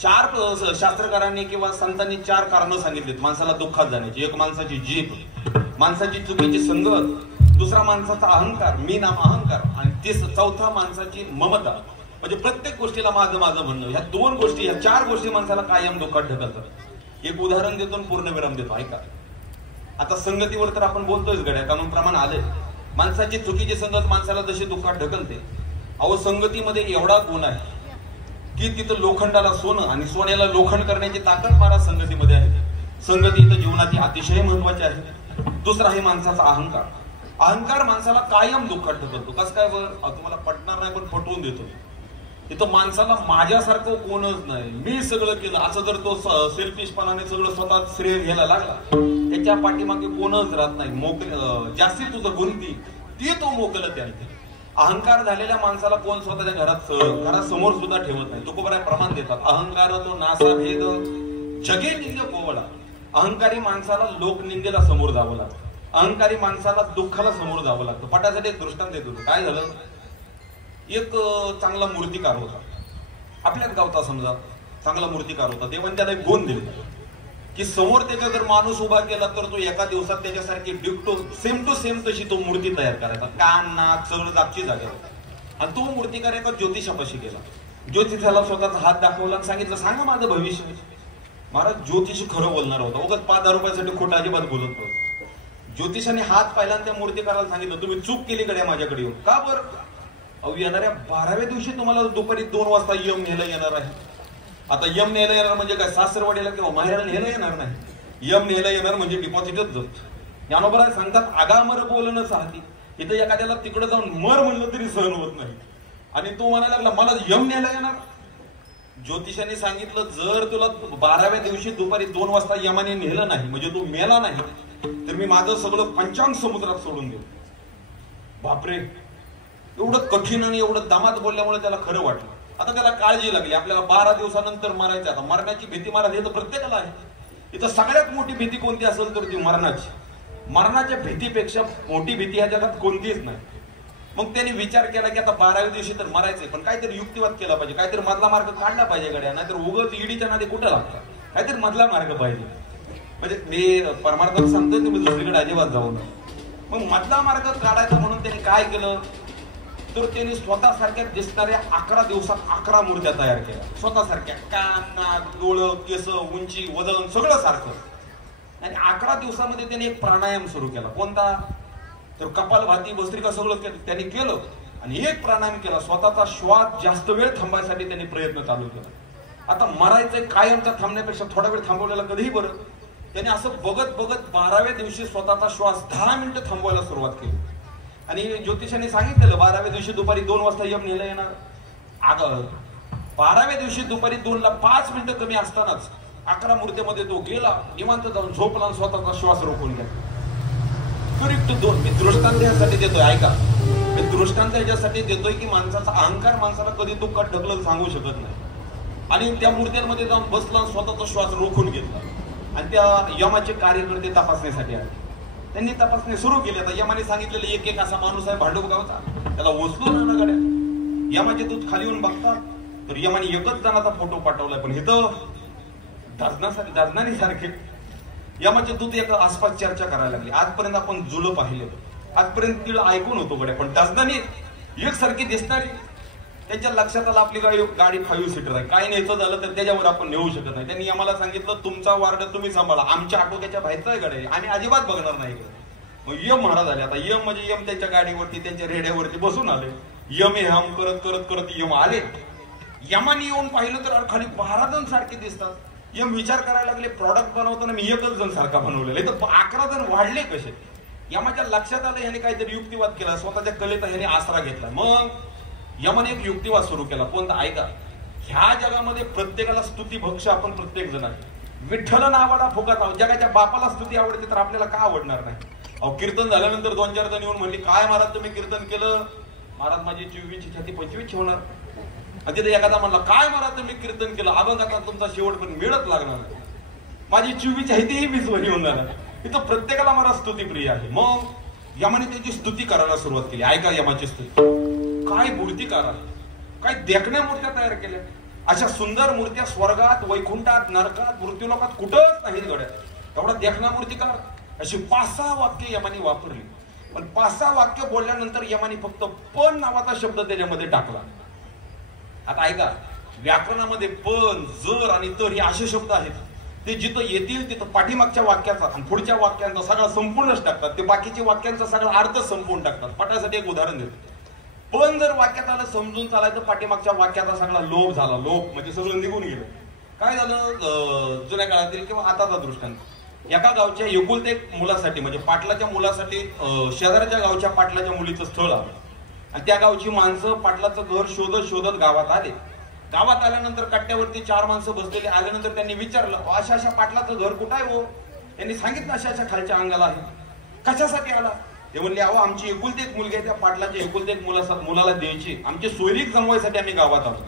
4 शास्त्रकारांनी किंवा संतांनी 4 कारणं सांगितलीत माणसाला दुःखात जाण्याची. एक माणसाची जीभ, माणसाची चुकीची संगत, दुसरा माणसाचा अहंकार, मी नाम अहंकार, आणि चौथा माणसाची ममता. म्हणजे प्रत्येक गोष्टीला माझं म्हणणं. ह्या 2 गोष्टी, ह्या 4 गोष्टी माणसाला कायम दुःखात ढकलतात. एक उदाहरण देतो आणि पूर्ण विराम देतो, ऐका. आता संगतीवर तर आपण बोलतोयच गड्या, कारण प्रमाण आलंय. माणसाची चुकीची संगत माणसाला जशी दुःखात ढकलते, अहो संगतीमध्ये एवढा गुण आहे की तिथं लोखंडाला सोनं आणि सोन्याला लोखंड करण्याची ताकद महाराज संगतीमध्ये आहे. संगती इथं जीवनाची अतिशय महत्वाची आहे. दुसरा आहे माणसाचा अहंकार. अहंकार माणसाला कायम दुःखात ढकलतो. कसं काय बरं? तुम्हाला पटणार नाही पण पटवून देतो. इथं माणसाला माझ्यासारखं कोणच नाही, मी सगळं केलं असं जर तो सेल्फिशपणाने सगळं स्वतः श्रेय घ्यायला लागला, त्याच्या पाठीमागे कोणच राहत नाही. जास्ती तुझं गुंती ती तो मोकल त्याने. अहंकार झालेल्या माणसाला कोण स्वतःच्या घरासमोर सुद्धा ठेवत नाही. तुकोबाराय प्रमाण देतात, अहंकार तो नासा भेद जगे निंद कोवळा. अहंकारी माणसाला लोकनिंदेला समोर जावं लागतं. अहंकारी माणसाला दुःखाला समोर जावं लागतं. पटासाठी एक दृष्टांत देत होतो. काय झालं, एक चांगला मूर्तिकार होता आपल्याच गावचा. समजा चांगला मूर्तिकार होता. देवाने त्याला एक गुण दिले की समोर त्याच्या जर माणूस उभा केला तर तो एका दिवसात त्याच्यासारखी डिक्टो सेम टू सेम तशी तो मूर्ती तयार करायचा. कान, नाक सगळं जागची जागेवर. आणि तो मूर्तिकार एका ज्योतिषापाशी गेला. ज्योतिषाला स्वतःचा हात दाखवला आणि सांगितलं, सांगा माझं भविष्य. महाराज ज्योतिषी खरं बोलणार होता. उगाच 5,000 रुपयासाठी खोटं अजिबात बोलत नव्हतं. ज्योतिषाने हात पाहिला आणि त्या मूर्तिकाराला सांगितलं, तुम्ही चूक केली कडे माझ्याकडे येऊन. का बरं? अहो येणाऱ्या 12व्या दिवशी तुम्हाला दुपारी 2 वाजता यम न्यायला येणार आहे. आता यम न्यायला येणार म्हणजे काय, सासरवाडीला किंवा माहेराला न्यायला येणार नाही. यम न्यायला येणार म्हणजे डिपॉझिटच जात. ज्ञानोबा सांगतात, आगामर बोलणं चाहती. इथं एखाद्याला तिकडे जाऊन मर म्हणलं तरी सहन होत नाही. आणि तो म्हणायला लागला, मला यम न्यायला येणार. ज्योतिषाने सांगितलं, जर तुला 12व्या दिवशी दुपारी 2 वाजता यमाने नेलं नाही, म्हणजे तू मेला नाही, तर मी माझं सगळं पंचांग समुद्रात सोडून देऊ. बापरे, एवढं कठीण आणि एवढं दामात बोलल्यामुळे त्याला खरं वाटलं. आता त्याला काळजी लागली, आपल्याला 12 दिवसानंतर मरायचं. आता मरणाची भीती महाराज हे तर प्रत्येकाला आहे. इथं सगळ्यात मोठी भीती कोणती असेल तर ती मरणाची. मरणाच्या भीतीपेक्षा मोठी भीती या जगात कोणतीच नाही. मग त्यांनी विचार केला की आता 12व्या दिवशी तर मरायचंय, पण काहीतरी युक्तिवाद केला पाहिजे, काहीतरी मधला मार्ग काढला पाहिजे गड्या. नाहीतर उगाच ईडीच्या नादी कुठं लागतात. काहीतरी मधला मार्ग पाहिजे. म्हणजे मी परमार्थाला सांगतोय, तुम्ही दुसरीकडे अजिबात जाऊ नये. मग मधला मार्ग काढायचा म्हणून त्यांनी काय केलं, तर त्यांनी स्वतःसारख्या दिसणाऱ्या 11 दिवसात 11 मूर्त्या तयार केल्या. स्वतःसारख्या कान, नाक, डोळं, केस, उंची, वजन सगळं सारखं. आणि 11 दिवसामध्ये त्यांनी एक प्राणायाम सुरू केला. कोणता? तर कपालभाती, भस्त्रिका सगळं त्यांनी केलं. आणि एक प्राणायाम केला. स्वतःचा श्वास जास्त वेळ थांबायसाठी त्यांनी प्रयत्न चालू केला. आता मरायचं कायमचा थांबण्यापेक्षा थोडा वेळ थांबवलेला कधीही बरं. त्यांनी असं बघत बघत 12व्या दिवशी स्वतःचा श्वास 10 मिनिटं थांबवायला सुरुवात केली. आणि ज्योतिषाने सांगितलेलं 12व्या दिवशी दुपारी 2 वाजता यम नेला येणार. 12व्या दिवशी दुपारी 2ला 5 मिनिटं कमी असतानाच 11 मूर्तीमध्ये तो गेला. निवांत जाऊन झोपला आणि स्वतःचा श्वास रोखून गेला. करेक्ट 2. मी दृष्टांत यासाठी देतोय, ऐका. मी दृष्टांत याच्यासाठी देतोय की माणसाचा अहंकार माणसाला कधी दुःखात ढकलत सांगू शकत नाही. आणि त्या मूर्त्यांमध्ये जाऊन बसला, स्वतःचा श्वास रोखून घेतला. आणि त्या यमाचे कार्यकर्ते तपासण्यासाठी आले. त्यांनी तपासणी सुरू केली. आता यमाने सांगितलेलं एक असा माणूस आहे भांडूप गावचा, त्याला उचलून आणा गड्या. यमाचे दूत खाली येऊन बघतात तर यमाने एकच जणाचा फोटो पाठवलाय, पण इथं दाजनानी सारखे यमाचे दूत एका आसपास चर्चा करायला लागली. आजपर्यंत आपण जुळं पाहिलं, आजपर्यंत तिला ऐकून होतो गड्या, पण दाजनानी एकसारखी दिसणारी. त्यांच्या लक्षात आलं आपली गाडी 5 सीटर आहे, काय न्यायचं झालं तर त्याच्यावर आपण नेऊ शकत नाही. त्यांनी आम्हाला सांगितलं, तुमचा वार्ड तुम्ही सांभाळा, आमच्या आटोक्याच्या बाहेरचा आहे गाडी, आम्ही अजिबात बघणार नाही. मग यम महाराज आले. आता यम म्हणजे यम त्यांच्या गाडीवरती त्यांच्या रेड्यावरती बसून आले. यम हे करत करत करत यम आले. यमाने येऊन पाहिलं तर खाली 12 जण सारखे दिसतात. यम विचार करायला लागले प्रॉडक्ट बनवताना मी एकच जण सारखा बनवलेला, तर 11 जण वाढले कसे? यमाच्या लक्षात आलं ह्याने काहीतरी युक्तिवाद केला, स्वतःच्या कलेचा ह्याने आसरा घेतला. मग यमाने एक युक्तिवाद सुरू केला. कोणता? ऐका, ह्या जगामध्ये प्रत्येकाला स्तुती भक्ष आपण प्रत्येक जण आहे. विठ्ठल नावाला फुकत आहोत. जगाच्या बापाला स्तुती आवडते तर आपल्याला का आवडणार नाही? अहो, कीर्तन झाल्यानंतर 2-4 जण येऊन म्हणले, काय महाराज तुम्ही कीर्तन केलं? महाराज माझी 24ची छाती 25 होणार. आणि तिथे एखादा म्हणला, काय महाराज तुम्ही कीर्तन केलं? अभंग आता तुमचा शेवट पण मिळत लागणार, माझी 24 आहे तेही 20 होणार. इथं प्रत्येकाला मला स्तुती प्रिय आहे. मग यमाने त्याची स्तुती करायला सुरुवात केली. ऐका यमाची स्तुती. काय मूर्तिकार आहे, काय देखण्या मूर्त्या तयार केल्या. अशा सुंदर मूर्त्या स्वर्गात, वैकुंठात, नरकात, मृत्यूलोकात कुठंच नाहीत गड्या. एवढा देखणा मूर्तिकार. अशी 5-6 वाक्य यमाने वापरली. पण 5-6 वाक्य बोलल्यानंतर यमाने फक्त पण नावाचा शब्द त्याच्यामध्ये टाकला. आता ऐका, व्याकरणामध्ये पण, जर आणि तर हे असे शब्द आहेत, ते जिथं येतील तिथं पाठीमागच्या वाक्याचा आणि पुढच्या वाक्यांचा सगळा संपूर्णच टाकतात. ते बाकीच्या वाक्यांचा सगळा अर्थ संपवून टाकतात. पटासाठी एक उदाहरण देतो. पण जर वाक्यात आलं समजून चालायचं, पाठीमागच्या वाक्याचा सगळा लोप झाला. लोप म्हणजे सगळं निघून गेलं. काय झालं? जुन्या काळातील किंवा आताचा दृष्टांत. एका गावच्या एकुलते एक मुलासाठी, म्हणजे पाटलाच्या मुलासाठी शेजारच्या गावच्या पाटलाच्या मुलीचं स्थळ आलं. आणि त्या गावची माणसं पाटलाचं घर शोधत शोधत गावात आले. गावात आल्यानंतर कट्ट्यावरती 4 माणसं बसलेली. आल्यानंतर त्यांनी विचारलं, अशा अशा पाटलाचं घर कुठं आहे हो? त्यांनी सांगितलं अशा अशा खालच्या अंगाला आहे. कशासाठी आला? ते म्हणले, अहो आमची एकुलती एक मुलगी आहे, त्या पाटलाच्या एकुलती एक मुलाला द्यायची, आमचे सोयरीक जमवायसाठी आम्ही गावात आलो.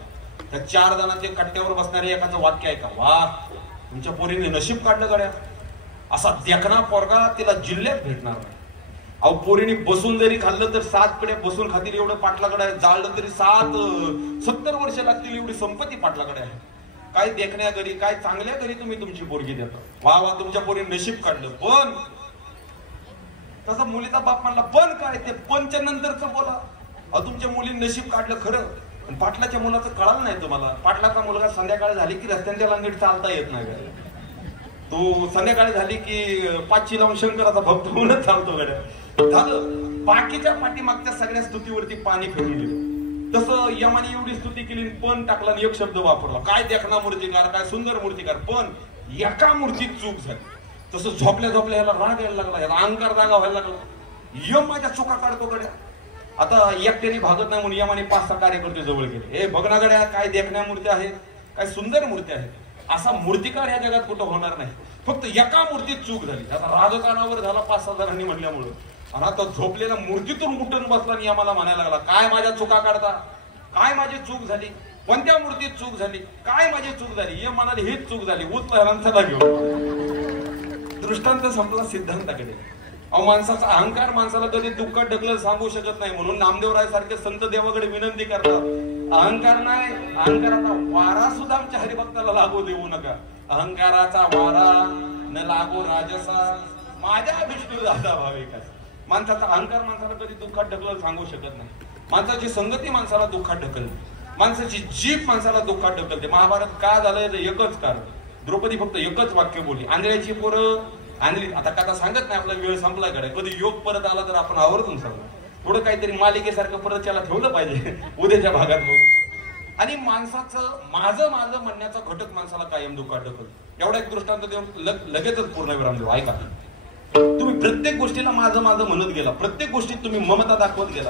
त्या 4 जणांचे कट्ट्यावर बसणारे एकाचं वाक्य आहे का, वा तुमच्या पोरीने नशीब काढलं गड्या, असा देखणा पोरगा तिला जिल्ह्यात भेटणार नाही. अहो पोरीने बसून जरी खाल्लं तर 7 कडे बसून खातील एवढं पाटलाकडे आहे. जाळलं तरी 70 वर्ष लागतील एवढी संपत्ती पाटलाकडे आहे. काय देखण्या घरी, काय चांगल्या घरी तुम्ही तुमची पोरगी देता. वा वा तुमच्या पोरीने नशीब काढलं. पण तसं मुलीचा बाप म्हणला, पण काय ते पंच नंतरच बोला. अहो तुमच्या मुलीने नशीब काढलं खरं, पण पाटलाच्या मुलाचं कळालं नाही तुम्हाला. पाटलाचा मुलगा संध्याकाळी झाली की रस्त्यांच्या नीट चालता येत नाही. तो संध्याकाळी झाली की 5ची लावून शंकराचा भक्त होऊनच चालतो गड्या. झालं. बाकीच्या पाठीमागच्या सगळ्या स्तुतीवरती पाणी फिरून गेलं. तसं यमाने एवढी स्तुती केली, पण टाकला आणि एक शब्द वापरला. काय देखणा मूर्तिकार, काय सुंदर मूर्तिकार. पण एका मूर्तीत चूक झाली. तसं झोपल्या झोपल्या ह्याला राग यायला लागला, ह्याला अहंकार जागा व्हायला लागला. यम माझ्या चुका काढतो गड्या. आता एकट्याने भागत नाही म्हणून यमाने 5-6 कार्यकर्ते जवळ गेले. हे बघ ना गड्या, काय देखण्या मूर्त्या आहेत, काय सुंदर मूर्त्या आहेत. असा मूर्तिकार या जगात कुठं होणार नाही. फक्त एका मूर्तीत चूक झाली. आता राजकारणावर झाला 5-6 जणांनी म्हणल्यामुळं. आणि आता झोपलेल्या मूर्तीतून उठून बसला आणि आम्हाला म्हणायला लागला, काय माझ्या चुका काढता, काय माझी चूक झाली, कोणत्या मूर्तीत चूक झाली, काय माझी चूक झाली. हे म्हणाले हीच चूक झाली, उचला घेऊन. दृष्टांत संपला सिद्धांताकडे. अहो माणसाचा अहंकार माणसाला कधी दुःखात ढकलत सांगू शकत नाही. म्हणून नामदेवराय सारखे संत देवाकडे विनंती करतात, अहंकार नाही, अहंकाराचा वारा सुद्धा आमच्या हरिभक्ताला लागू देऊ नका. अहंकाराचा वारा न लागो राजसा, माझ्या विष्णू दादा भाविकास. माणसाचा अहंकार माणसाला कधी दुःखात ढकलत सांगू शकत नाही. माणसाची संगती माणसाला दुःखात ढकलते, माणसाची जीभ माणसाला दुःखात ढकलते. महाभारत का झालंय तर एकच कारण. द्रौपदी फक्त एकच वाक्य बोलली, आंधळ्याची पोरं आणली. आता कथा सांगत नाही, आपला वेळ संपला गड्या. कधी योग परत आला तर आपण आवर्जून सांगू. थोडं काहीतरी मालिकेसारखं परत त्याला ठेवलं पाहिजे उद्याच्या भागात बघून. आणि माणसाचं माझं म्हणण्याचा घटक माणसाला कायम दुःखात ढकलतो. एवढा एक दृष्टांत देऊन लगेचच पूर्ण विराम देऊ. ऐका, तुम्ही प्रत्येक गोष्टीला माझं म्हणत गेला, प्रत्येक गोष्टीत तुम्ही ममता दाखवत गेला.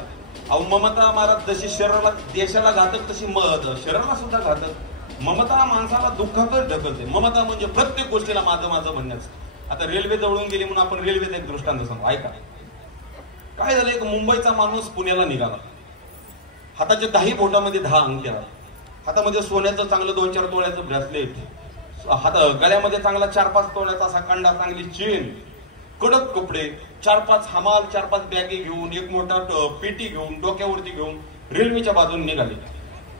अहो ममता महाराज जशी शरीराला देशाला घातक तशी शरीराला सुद्धा घातक. ममता माणसाला दुःखातच ढकलते. ममता म्हणजे प्रत्येक गोष्टीला माझं म्हणण्याचं. आता रेल्वे जवळून गेली म्हणून आपण रेल्वेचा एक दृष्टांत सांगू. ऐका, काय झालं, एक मुंबईचा माणूस पुण्याला निघाला. हाताच्या 10 बोटामध्ये 10 अंगठ्या, हातामध्ये सोन्याचं चांगलं 2-4 तोळ्याचं ब्रेसलेट, गळ्यामध्ये चांगला 4-5 तोळ्याचा असा कंडा, चांगली चेन, कडक कपडे, 4-5 हमाल, 4-5 बॅगे घेऊन, एक मोठा पेटी घेऊन, डोक्यावरती घेऊन रेल्वेच्या बाजूने निघाले.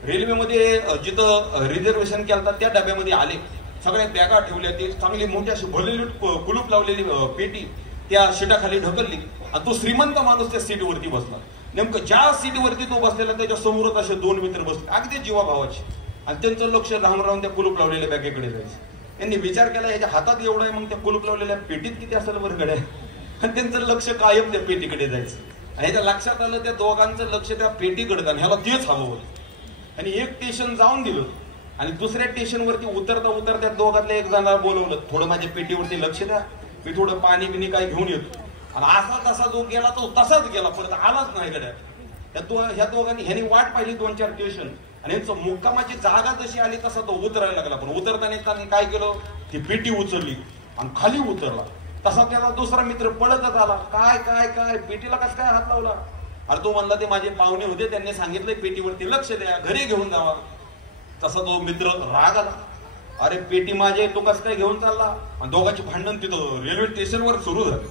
रेल्वेमध्ये जिथं रिझर्वेशन केलं त्या डब्यामध्ये आले. सगळ्या बॅगा ठेवल्या, ते चांगली मोठी अशी भरलेली कुलूप लावलेली पेटी त्या सीटाखाली ढकलली. आणि तो श्रीमंत माणूस त्या सीटवरती बसला. नेमकं ज्या सीटवरती तो बसलेला त्याच्या समोरच असे 2 मित्र बसले, अगदी जीवाभावाचे. आणि त्यांचं लक्ष राहून त्या कुलूप लावलेल्या बॅगेकडे जायचं. त्यांनी विचार केला, याच्या हातात एवढं आहे, मग त्या कुलूप लावलेल्या पेटीत किती असेल बरं गड्या. आणि त्यांचं लक्ष कायम त्या पेटीकडे जायचं. आणि ह्याच्या लक्षात आलं त्या दोघांचं लक्ष त्या पेटीकडे, आणि ह्याला तेच हवं होतं. आणि एक स्टेशन जाऊन दिलं आणि दुसऱ्या स्टेशनवरती उतरता उतरत्या दोघातल्या एक जणाला बोलवलं, थोडं माझ्या पेटीवरती लक्ष द्या, मी थोडं पाणी बिनी काय घेऊन येतो. आणि असा तसा जो गेला तो तसाच गेला, परत आलाच नाही गड्या. ह्या दोघांनी ह्यानी वाट पाहिली 2-4 स्टेशन आणि यांचं मुक्कामाची जागा जशी आली तसा तो उतरायला लागला. पण उतरताना त्यांनी काय केलं, ती पेटी उचलली आणि खाली उतरला. तसा त्याला दुसरा मित्र पळतच आला, काय काय काय पेटीला कसं काय हात लावला. अरे तो म्हणला ते माझे पाहुणे होते, त्यांनी सांगितलं पेटीवरती लक्ष द्या, घरी घेऊन जावा. तसा तो मित्र राग आला, अरे पेटी माझे, तू कसं काय घेऊन चालला. आणि दोघांची भांडण तिथं रेल्वे स्टेशनवर सुरू झाली.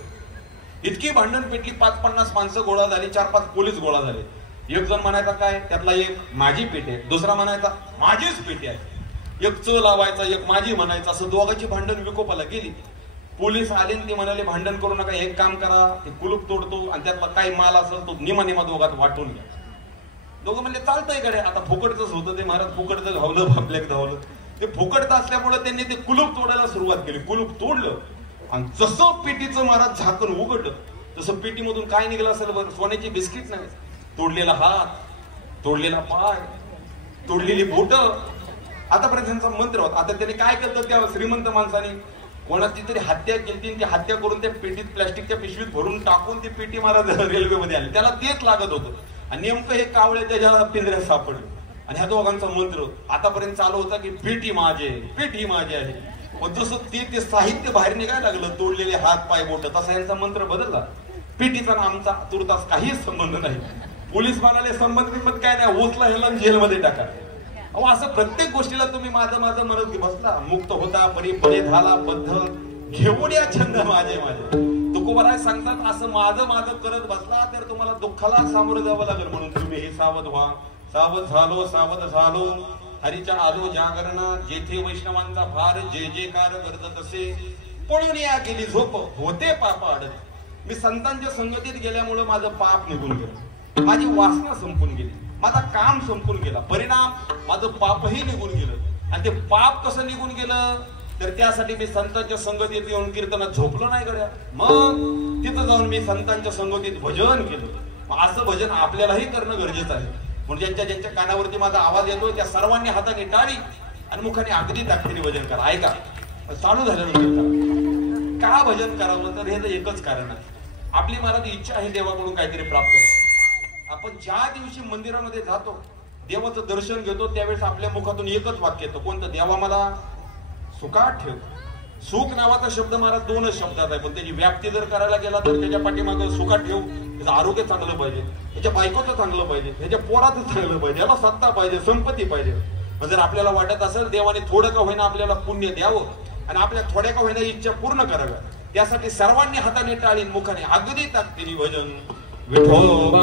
इतकी भांडण पेटली, 5-50 माणसं गोळा झाली, 4-5 पोलीस गोळा झाले. एक जण म्हणायचा काय, त्यातला एक माझी पेटी आहे, दुसरा म्हणायचा माझीच पेटी आहे, एक च लावायचा, एक माझी म्हणायचा. असं दोघांची भांडण विकोपाला गेली. पोलीस आले ते म्हणाले भांडण करू नका, एक काम करा, ते कुलूप तोडतो आणि त्यातला काही माल असेल तो निमा दोघात वाटून घ्या. दोघं म्हणले चालतंय कडे. आता फुकटच होतं ते, महाराज फुकटचं धावलं, बापल्याक धावलं. ते फुकटचं असल्यामुळे त्यांनी ते कुलूप तोडायला सुरुवात केली. कुलूप तोडलं आणि जसं पेटीचं महाराज झाकण उघडलं तसं पेटीमधून काय निघालं असेल बरं, सोन्याची बिस्किट नाही, तोडलेला हात, तोडलेला पाय, तोडलेली बोट. आतापर्यंत त्यांचा मंत्र होता. आता त्याने काय केलं, त्या श्रीमंत माणसाने कोणाची तरी हत्या केली, ती हत्या करून त्या पेटीत प्लास्टिकच्या पिशवीत भरून टाकून ती पेटी महाराज रेल्वेमध्ये आली. त्याला तेच लागत होतं आणि नेमकं हे कावळे त्याच्या पिंजऱ्यात सापडले. आणि ह्या दोघांचा मंत्र आतापर्यंत चालू होता की पेटी माझे, पेटी माझी आहे. पण जसं ते साहित्य बाहेर निघायला लागलं, तोडलेले हात पाय बोट, तसा यांचा मंत्र बदलला. पेटीचा आमचा तुर्तास काहीच संबंध नाही. पोलीस म्हणाले संबंध काय नाही, उचला ह्याला जेलमध्ये टाका. अहो असं प्रत्येक गोष्टीला तुम्ही माझं म्हणत की बसला. मुक्त होता परी झाला बद्ध, घेऊन या छंद माझे. तुकोबराय सांगतात, असं माझं करत बसला तर तुम्हाला दुःखाला सामोरं जावं लागेल. म्हणून तुम्ही हे सावध व्हा. सावध झालो हरीच्या आलो जागरणा, जेथे वैष्णवांचा फार जे जेकार करत तसे, पळून या गेली झोप होते पाप अडत. मी संतांच्या संगतीत गेल्यामुळे माझं पाप निघून गेलं, माझी वासना संपून गेली, माझा काम संपून गेला, परिणाम माझं पापही निघून गेलं. आणि ते पाप कसं निघून गेलं तर त्यासाठी मी संतांच्या संगतीत येऊन कीर्तनात झोपलो नाही गड्या. मग तिथं जाऊन मी संतांच्या संगतीत भजन केलं. असं भजन आपल्यालाही करणं गरजेचं आहे. म्हणजे ज्यांच्या कानावरती माझा आवाज येतोय त्या सर्वांनी हाताने टाळी आणि मुखाने अगदी ताकदीने भजन करा. ऐका, चालू झाल्यानंतर का भजन करावं तर हे एकच कारण आहे, आपली महाराज इच्छा आहे देवाकडून काहीतरी प्राप्त व्हावं. आपण ज्या दिवशी मंदिरामध्ये जातो, देवाचं दर्शन घेतो, त्यावेळेस आपल्या मुखातून एकच वाक्य येतं, कोणतं, देवा मला सुखात ठेव. सुख नावाचा शब्द महाराज 2च शब्दात आहे, पण त्याची व्याप्ती जर करायला गेला तर त्याच्या पाठीमागं सुखात ठेव, त्याचं आरोग्य चांगलं पाहिजे, त्याच्या बायकोचं चांगलं पाहिजे, त्याच्या पोराचं चांगलं पाहिजे, याला सत्ता पाहिजे, संपत्ती पाहिजे. मग जर आपल्याला वाटत असेल देवाने थोडं का होईना आपल्याला पुण्य द्यावं आणि आपल्या थोड्या का होईना इच्छा पूर्ण कराव्या, त्यासाठी सर्वांनी हाताने टाळीन मुखाने अगदी ताकदीने भजन विठोबा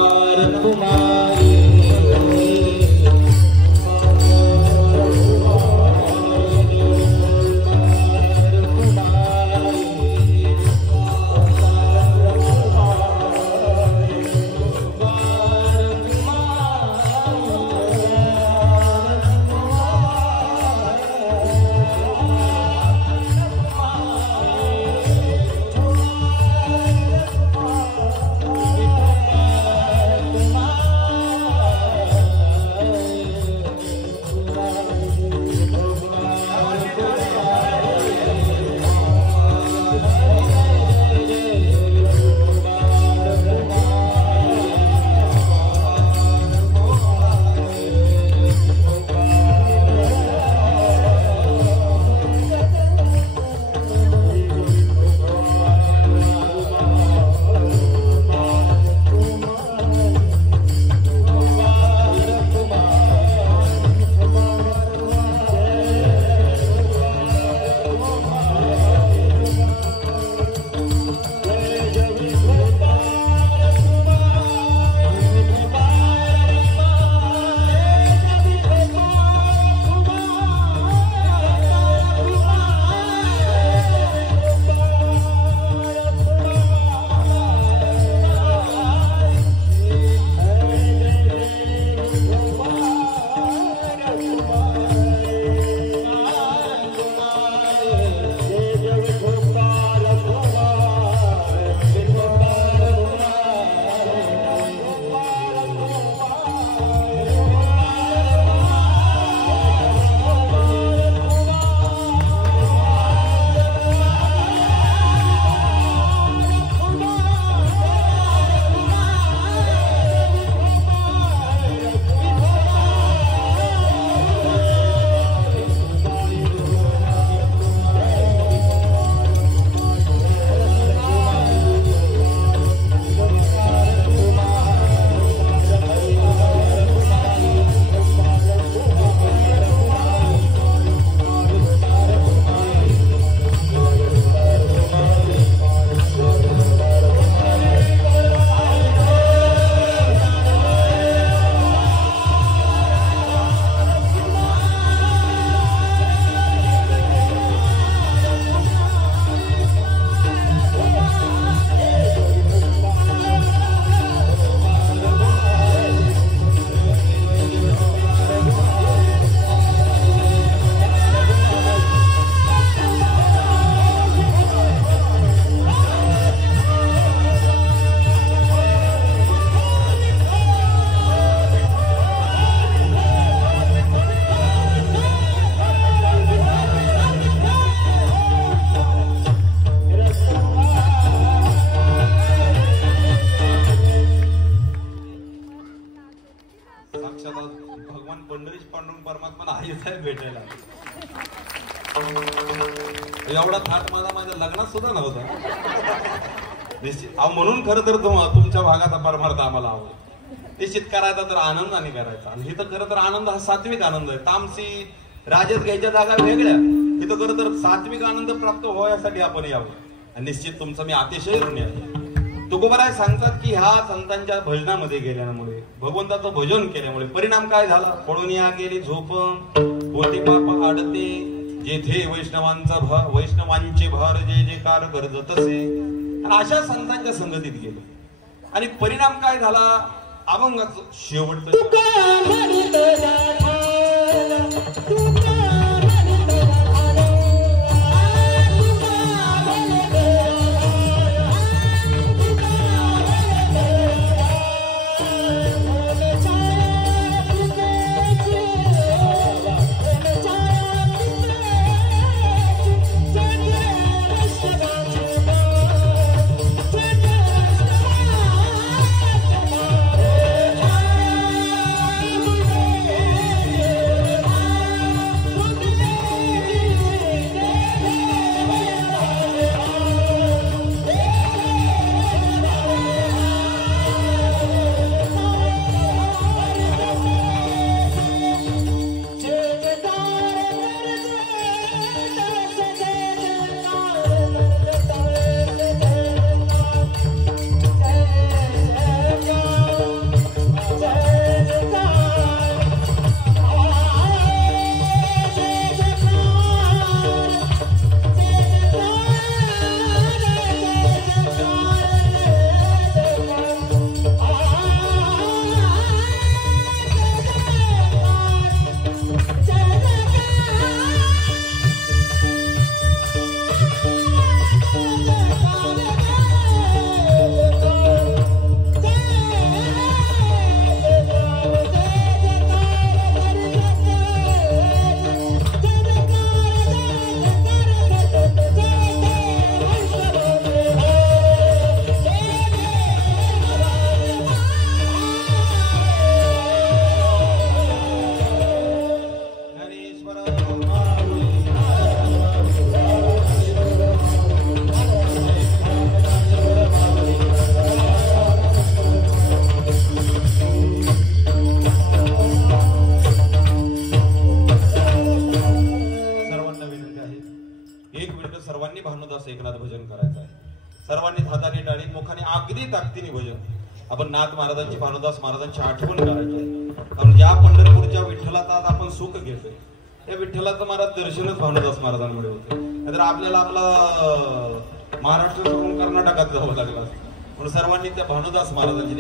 एवढा थाट माझ्या लग्नात सुद्धा नव्हता निश्चित. म्हणून खरं तर तुमच्या भागाचा परमार्थ आम्हाला आवडतो. निश्चित करायचा तर आनंदाने करायचा. आणि इथं खरं तर आनंद हा सात्विक आनंद आहे. तामसी राजत घ्यायच्या जागा वेगळ्या, इथं खरं तर सात्विक आनंद प्राप्त व्हायसाठी आपण यावं. आणि निश्चित तुमचं मी अतिशय ऋणी आहे. तुकोबाराय सांगतात की ह्या संतांच्या भजनामध्ये गेल्यामुळे, भगवंताचं भजन केल्यामुळे परिणाम काय झाला? पडून या गेली झोप, होते पाप आडते, जेथे वैष्णवांचे भार जे जे कार गरजत असे. आणि अशा संतांच्या संगतीत गेलो आणि परिणाम काय झाला? अभंगाचं शेवटचं सर्वांनी भानुदास एकनाथ भजन करायचं आहे. सर्वांनी हाताने टाळी मुखाने अगदी ताकदीने भजन. आपण नाथ महाराजांची भानुदास महाराजांची आठवण करायची आहे. कारण ज्या पंढरपूरच्या विठ्ठलाचा आज आपण सुख घेतोय त्या विठ्ठलाचं महाराज दर्शनच भानुदास महाराजांमुळे होते. नाहीतर आपल्याला आपला महाराष्ट्र सोडून कर्नाटकात जावं लागलं. म्हणून सर्वांनी त्या भानुदास महाराजांची